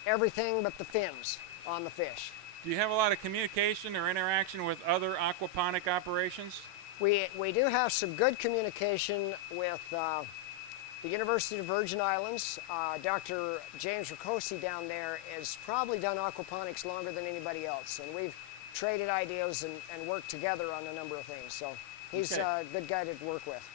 everything but the fins on the fish. Do you have a lot of communication or interaction with other aquaponic operations? We do have some good communication with the University of Virgin Islands. Dr. James Ricosi down there has probably done aquaponics longer than anybody else, and we've traded ideas and worked together on a number of things. So he's a good guy to work with.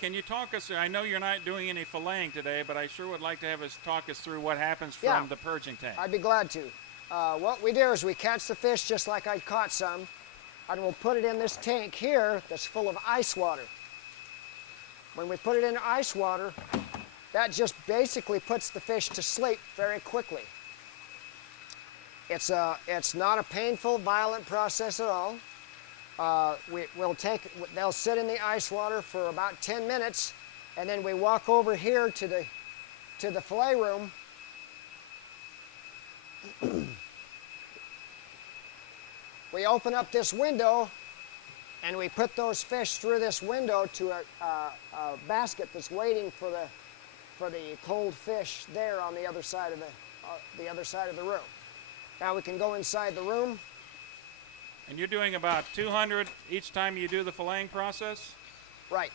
Can you talk us, I know you're not doing any filleting today, but I sure would like to have us talk us through what happens from the purging tank. I'd be glad to. What we do is we catch the fish just like I caught some, and we'll put it in this tank here that's full of ice water. When we put it in ice water, that just basically puts the fish to sleep very quickly. It's not a painful, violent process at all. they'll sit in the ice water for about 10 minutes, and then we walk over here to the fillet room. We open up this window, and we put those fish through this window to a basket that's waiting for the cold fish there on the other side of the room. Now we can go inside the room. And you're doing about 200 each time you do the filleting process? Right.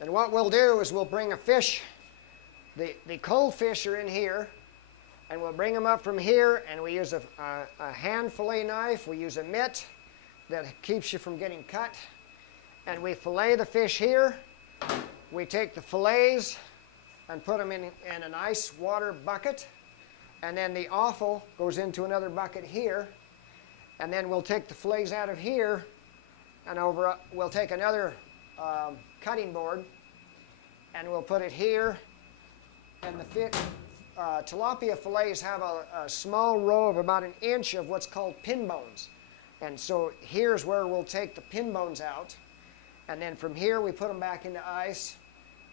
And what we'll do is we'll bring a fish. The cold fish are in here, and we'll bring them up from here, and we use a hand fillet knife. We use a mitt that keeps you from getting cut. And we fillet the fish here. We take the fillets and put them in an ice water bucket. And then the offal goes into another bucket here. And then we'll take the fillets out of here, and we'll take another cutting board, and we'll put it here. And the tilapia fillets have a small row of about an inch of what's called pin bones. And so here's where we'll take the pin bones out. And then from here we put them back into ice.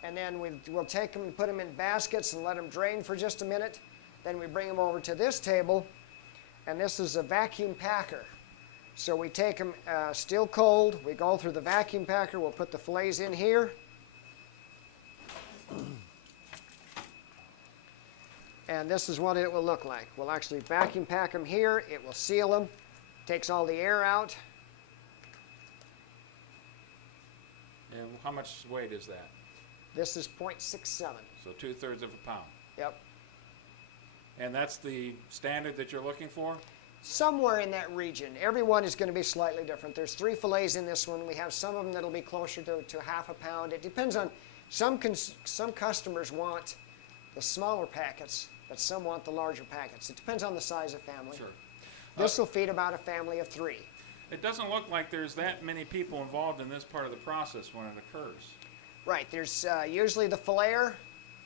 And then we'll take them and put them in baskets and let them drain for just a minute. Then we bring them over to this table. And this is a vacuum packer. So we take them still cold. We go through the vacuum packer. We'll put the fillets in here. And this is what it will look like. We'll actually vacuum pack them here. It will seal them. Takes all the air out. And how much weight is that? This is 0.67. So 2/3 of a pound. Yep. And that's the standard that you're looking for? Somewhere in that region. Every one is going to be slightly different. There's 3 fillets in this one. We have some of them that'll be closer to half a pound. It depends on, some customers want the smaller packets, but some want the larger packets. It depends on the size of family. Sure. This will feed about a family of 3. It doesn't look like there's that many people involved in this part of the process when it occurs. Right. There's usually the fillayer,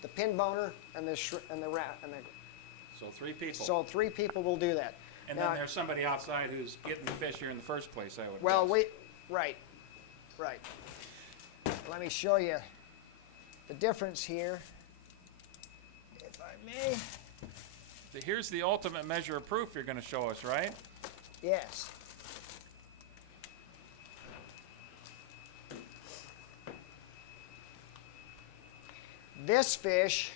the pin boner, and the So 3 people. So 3 people will do that. And now, then there's somebody outside who's getting the fish here in the first place, I would well, guess. right. Let me show you the difference here, if I may. Here's the ultimate measure of proof you're going to show us, right? Yes. This fish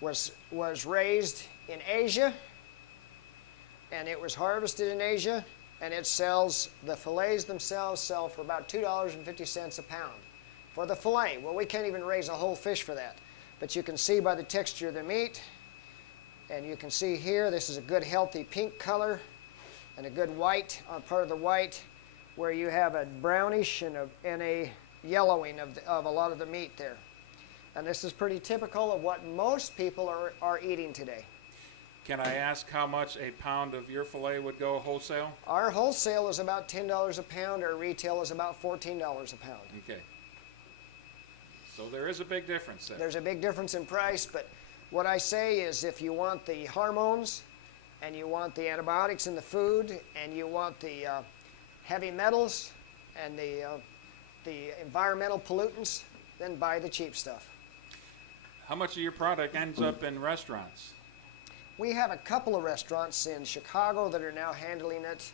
was raised in Asia, and it was harvested in Asia, and it sells, the fillets themselves sell for about $2.50 a pound for the fillet. Well, we can't even raise a whole fish for that, but you can see by the texture of the meat, and you can see here, this is a good healthy pink color and a good white on part of the white, where you have a brownish and a yellowing of a lot of the meat there. And this is pretty typical of what most people are eating today. Can I ask how much a pound of your fillet would go wholesale? Our wholesale is about $10 a pound. Our retail is about $14 a pound. Okay. So there is a big difference there. There's a big difference in price, but what I say is if you want the hormones and you want the antibiotics in the food and you want the heavy metals and the environmental pollutants, then buy the cheap stuff. How much of your product ends up in restaurants? We have a couple of restaurants in Chicago that are now handling it.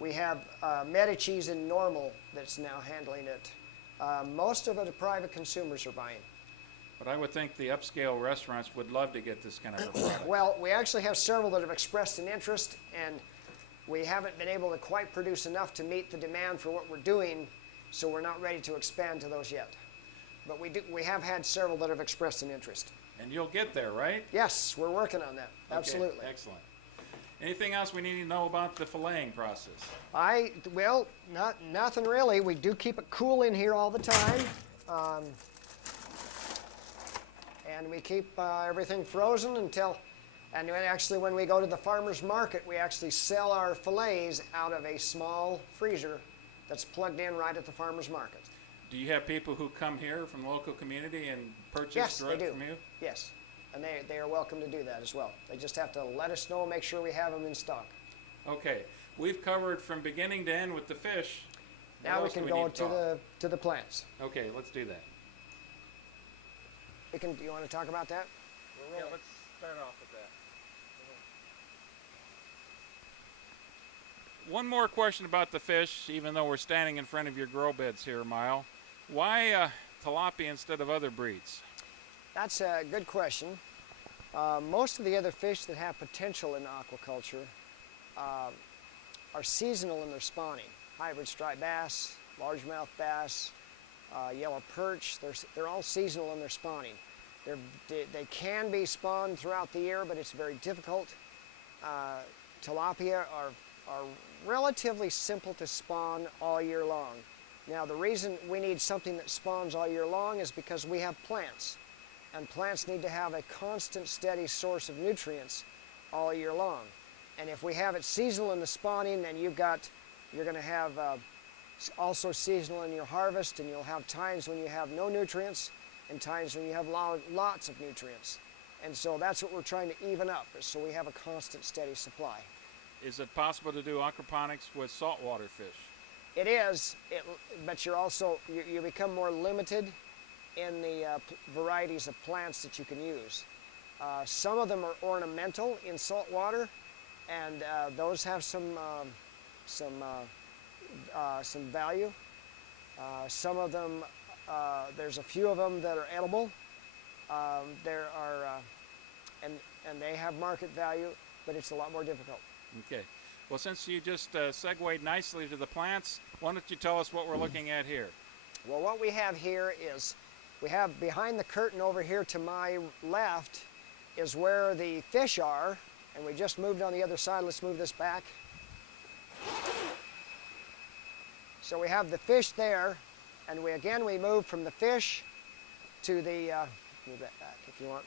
We have Medici's in Normal that's now handling it. Most of it, the private consumers are buying. But I would think the upscale restaurants would love to get this kind of a product. Well, we actually have several that have expressed an interest, and we haven't been able to quite produce enough to meet the demand for what we're doing, so we're not ready to expand to those yet. But we have had several that have expressed an interest. And you'll get there, right? Yes, we're working on that. Absolutely. Okay, excellent. Anything else we need to know about the filleting process? Well, nothing really. We do keep it cool in here all the time. And we keep everything frozen until, and actually when we go to the farmer's market, we actually sell our fillets out of a small freezer that's plugged in right at the farmer's market. Do you have people who come here from the local community and purchase Yes, direct they do. from you? Yes, and they are welcome to do that as well. They just have to let us know, make sure we have them in stock. Okay, we've covered from beginning to end with the fish. What Now we else do can need go talk? to the plants. Okay, let's do that. Do you want to talk about that? Yeah, let's start off with that. One more question about the fish, even though we're standing in front of your grow beds here, Myles. Why tilapia instead of other breeds? That's a good question. Most of the other fish that have potential in aquaculture are seasonal in their spawning. Hybrid striped bass, largemouth bass, yellow perch, they're all seasonal in their spawning. They can be spawned throughout the year, but it's very difficult. Tilapia are relatively simple to spawn all year long. Now the reason we need something that spawns all year long is because we have plants, and plants need to have a constant steady source of nutrients all year long. And if we have it seasonal in the spawning, then you're going to have also seasonal in your harvest, and you'll have times when you have no nutrients and times when you have lots of nutrients. And so that's what we're trying to even up, is so we have a constant steady supply. Is it possible to do aquaponics with saltwater fish? It is, but you become more limited in the varieties of plants that you can use. Some of them are ornamental in salt water, and those have some value. Some of them, there's a few of them that are edible. There are, and they have market value, but it's a lot more difficult. Okay. Well, since you just segued nicely to the plants, why don't you tell us what we're looking at here? Well, what we have here is, we have behind the curtain over here to my left is where the fish are, and we just moved on the other side. Let's move this back. So we have the fish there, and we move from the fish to the, move that back if you want.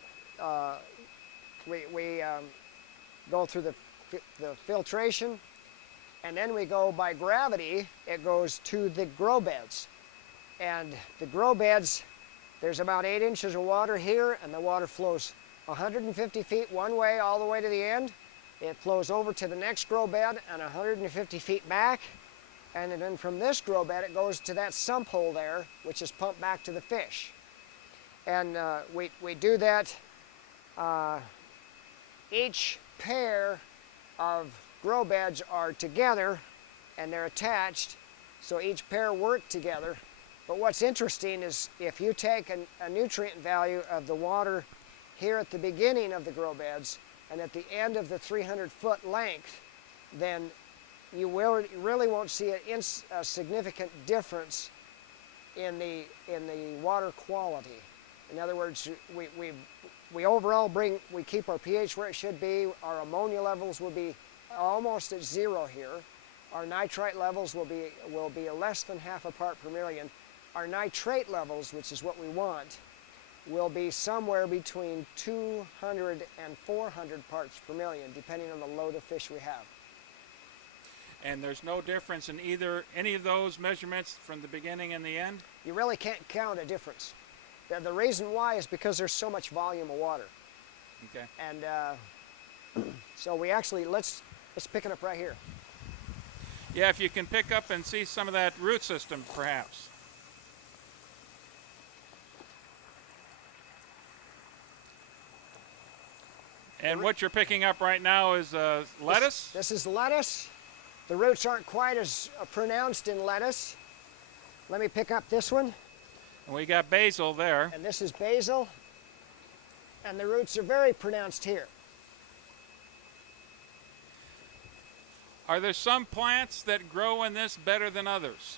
We go through the filtration, and then we go by gravity, it goes to the grow beds. And the grow beds, there's about 8 inches of water here, and the water flows 150 feet one way all the way to the end. It flows over to the next grow bed and 150 feet back, and then from this grow bed it goes to that sump hole there, which is pumped back to the fish. And we do that, each pair of grow beds are together and they're attached, so each pair work together. But what's interesting is if you take a nutrient value of the water here at the beginning of the grow beds and at the end of the 300-foot length, then you really won't see a significant difference in the water quality. In other words, we overall we keep our pH where it should be. Our ammonia levels will be almost at 0 here. Our nitrite levels will be less than half a part per million. Our nitrate levels, which is what we want, will be somewhere between 200 and 400 parts per million, depending on the load of fish we have. And there's no difference in any of those measurements from the beginning and the end? You really can't count a difference. The reason why is because there's so much volume of water. Okay. And so we actually, let's pick it up right here. Yeah, if you can pick up and see some of that root system, perhaps. And what you're picking up right now is lettuce? This is lettuce. The roots aren't quite as pronounced in lettuce. Let me pick up this one. And we got basil there. And this is basil. And the roots are very pronounced here. Are there some plants that grow in this better than others?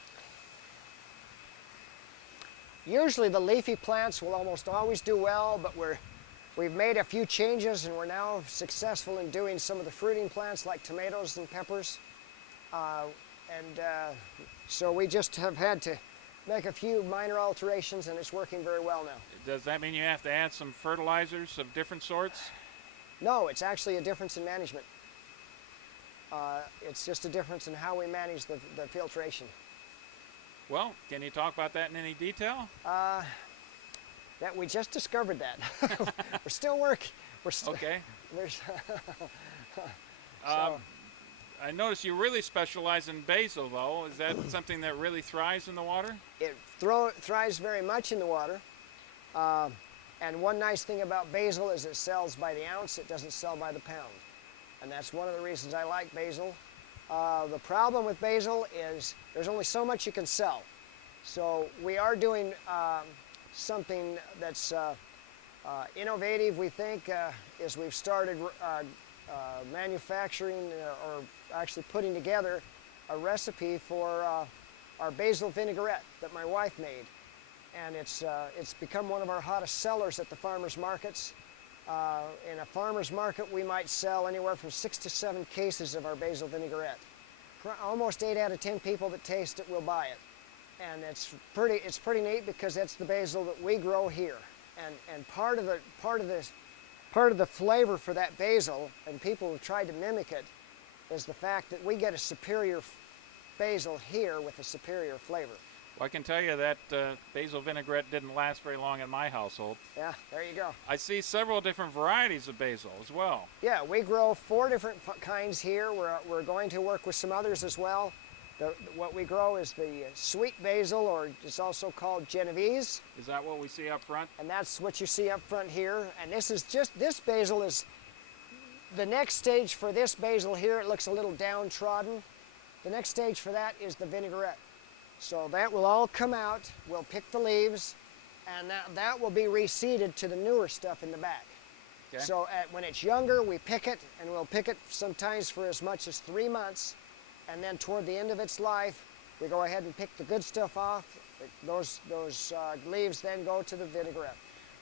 Usually the leafy plants will almost always do well, but we've made a few changes and we're now successful in doing some of the fruiting plants like tomatoes and peppers. So we just have had to make a few minor alterations and it's working very well now. Does that mean you have to add some fertilizers of different sorts? No, it's actually a difference in management. It's just a difference in how we manage the filtration. Well, can you talk about that in any detail? That we just discovered that. We're still working. Okay. There's, I notice you really specialize in basil, though. Is that something that really thrives in the water? it thrives very much in the water. And one nice thing about basil is it sells by the ounce. It doesn't sell by the pound. And that's one of the reasons I like basil. The problem with basil is there's only so much you can sell. So we are doing something that's innovative, we think, is we've started manufacturing or actually putting together a recipe for our basil vinaigrette that my wife made. And it's become one of our hottest sellers at the farmers markets. In a farmer's market, we might sell anywhere from 6 to 7 cases of our basil vinaigrette. Almost 8 out of 10 people that taste it will buy it. And it's pretty neat because that's the basil that we grow here. And part of the flavor for that basil, and people have tried to mimic it, is the fact that we get a superior basil here with a superior flavor. Well, I can tell you that basil vinaigrette didn't last very long in my household. Yeah, there you go. I see several different varieties of basil as well. Yeah, we grow 4 different kinds here. We're going to work with some others as well. What we grow is the sweet basil, or it's also called Genovese. Is that what we see up front? And that's what you see up front here. And this basil is the next stage for this basil here. It looks a little downtrodden. The next stage for that is the vinaigrette. So that will all come out. We'll pick the leaves, and that will be reseeded to the newer stuff in the back. Okay. So when it's younger, we pick it, and we'll pick it sometimes for as much as 3 months. And then toward the end of its life, we go ahead and pick the good stuff off. Those leaves then go to the vinaigrette.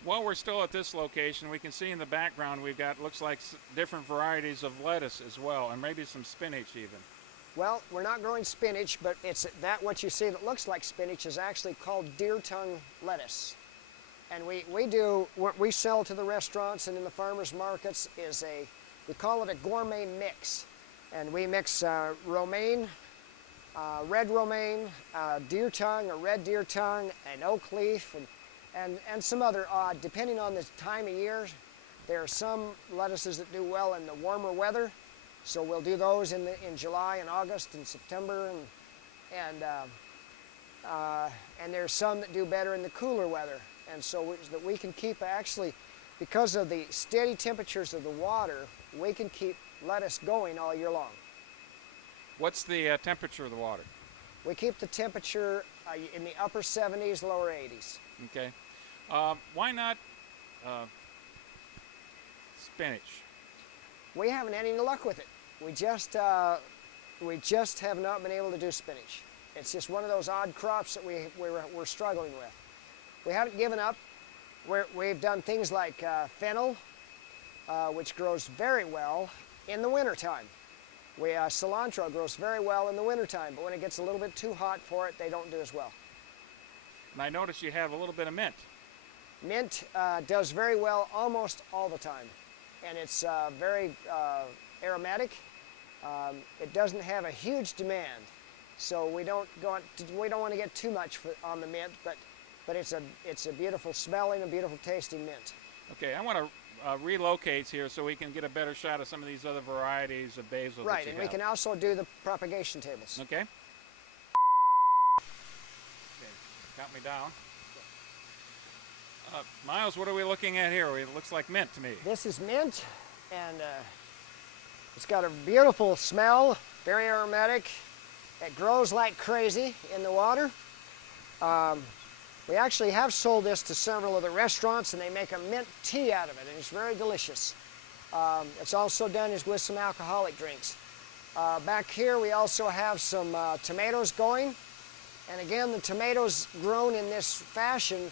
While we're still at this location, we can see in the background we've got, looks like different varieties of lettuce as well, and maybe some spinach even. Well, we're not growing spinach, but what you see that looks like spinach is actually called deer tongue lettuce. And what we sell to the restaurants and in the farmers markets is we call it a gourmet mix. And we mix romaine, red romaine, deer tongue, a red deer tongue, and oak leaf, and some other odd, depending on the time of year. There are some lettuces that do well in the warmer weather, so we'll do those in July and August and September, and there's some that do better in the cooler weather. And so that we can keep, actually, because of the steady temperatures of the water, we can keep lettuce going all year long. What's the temperature of the water? We keep the temperature in the upper 70s, lower 80s. Okay. Why not spinach? We haven't had any luck with it. We just have not been able to do spinach. It's just one of those odd crops that we're struggling with. We haven't given up. We've done things like fennel, which grows very well in the wintertime. Cilantro grows very well in the wintertime, but when it gets a little bit too hot for it, they don't do as well. And I notice you have a little bit of mint. Mint does very well almost all the time, and it's very aromatic. It doesn't have a huge demand, so we don't want to get too much on the mint, but it's a beautiful smelling and beautiful tasting mint. Okay, I want to relocate here so we can get a better shot of some of these other varieties of basil. Right, and we can also do the propagation tables. Okay. Count me down. Myles, what are we looking at here? It looks like mint to me. This is mint, and it's got a beautiful smell, very aromatic. It grows like crazy in the water. We actually have sold this to several of the restaurants, and they make a mint tea out of it, and it's very delicious. It's also done with some alcoholic drinks. Back here we also have some tomatoes going, and again, the tomatoes grown in this fashion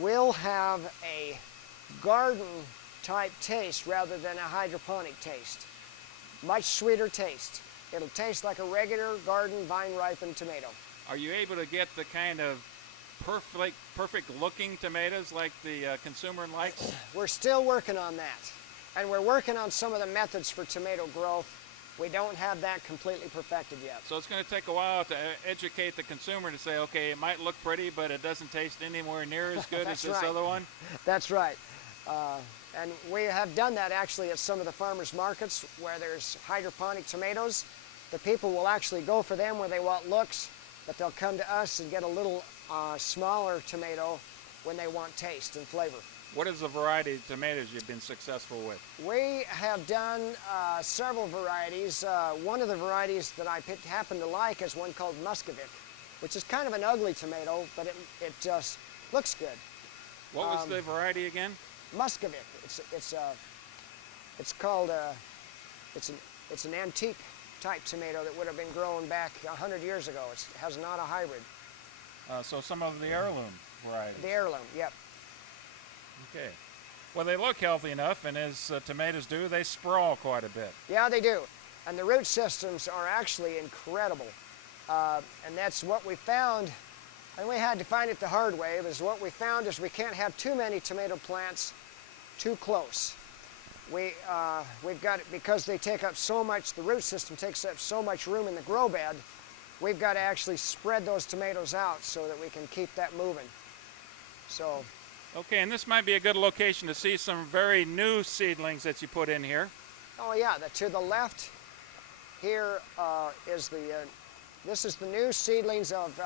will have a garden type taste rather than a hydroponic taste. Much sweeter taste. It'll taste like a regular garden vine ripened tomato. Are you able to get the kind of perfect looking tomatoes like the consumer likes? We're still working on that, and we're working on some of the methods for tomato growth. We don't have that completely perfected yet. So it's going to take a while to educate the consumer to say, okay, it might look pretty, but it doesn't taste anywhere near as good as That's this right. other one. That's right. And we have done that actually at some of the farmers markets where there's hydroponic tomatoes. The people will actually go for them where they want looks, but they'll come to us and get a little smaller tomato when they want taste and flavor. What is the variety of tomatoes you've been successful with? We have done several varieties. One of the varieties that I happen to like is one called Muscovy, which is kind of an ugly tomato, but it just looks good. What was the variety again? Muscovy. It's an antique type tomato that would have been grown back 100 years ago. It has not a hybrid. So some of the heirloom varieties. The heirloom, yep. Okay. Well, they look healthy enough, and as tomatoes do, they sprawl quite a bit. Yeah, they do. And the root systems are actually incredible. And that's what we found, and we had to find it the hard way, but what we found is we can't have too many tomato plants too close. We've got, because they take up so much, the root system takes up so much room in the grow bed, we've got to actually spread those tomatoes out so that we can keep that moving. So. Okay, and this might be a good location to see some very new seedlings that you put in here. Oh yeah, to the left here this is the new seedlings of,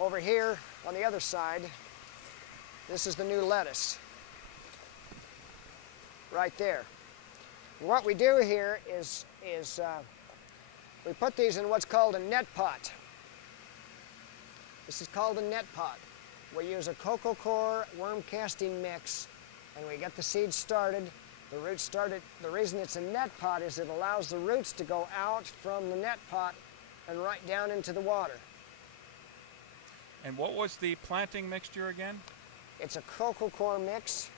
over here on the other side, this is the new lettuce. Right there. What we do here is we put these in what's called a net pot. This is called a net pot. We use a cocoa core worm casting mix, and we get the seeds started. The roots started. The reason it's a net pot is it allows the roots to go out from the net pot and right down into the water. And what was the planting mixture again? It's a cocoa core mix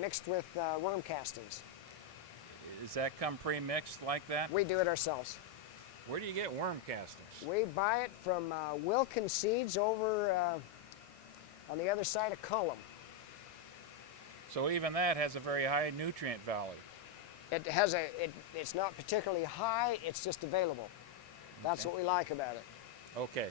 mixed with worm castings. Does that come pre-mixed like that? We do it ourselves. Where do you get worm castings? We buy it from Wilkins Seeds over on the other side of Cullum. So even that has a very high nutrient value. It's not particularly high, it's just available. That's what we like about it. Okay.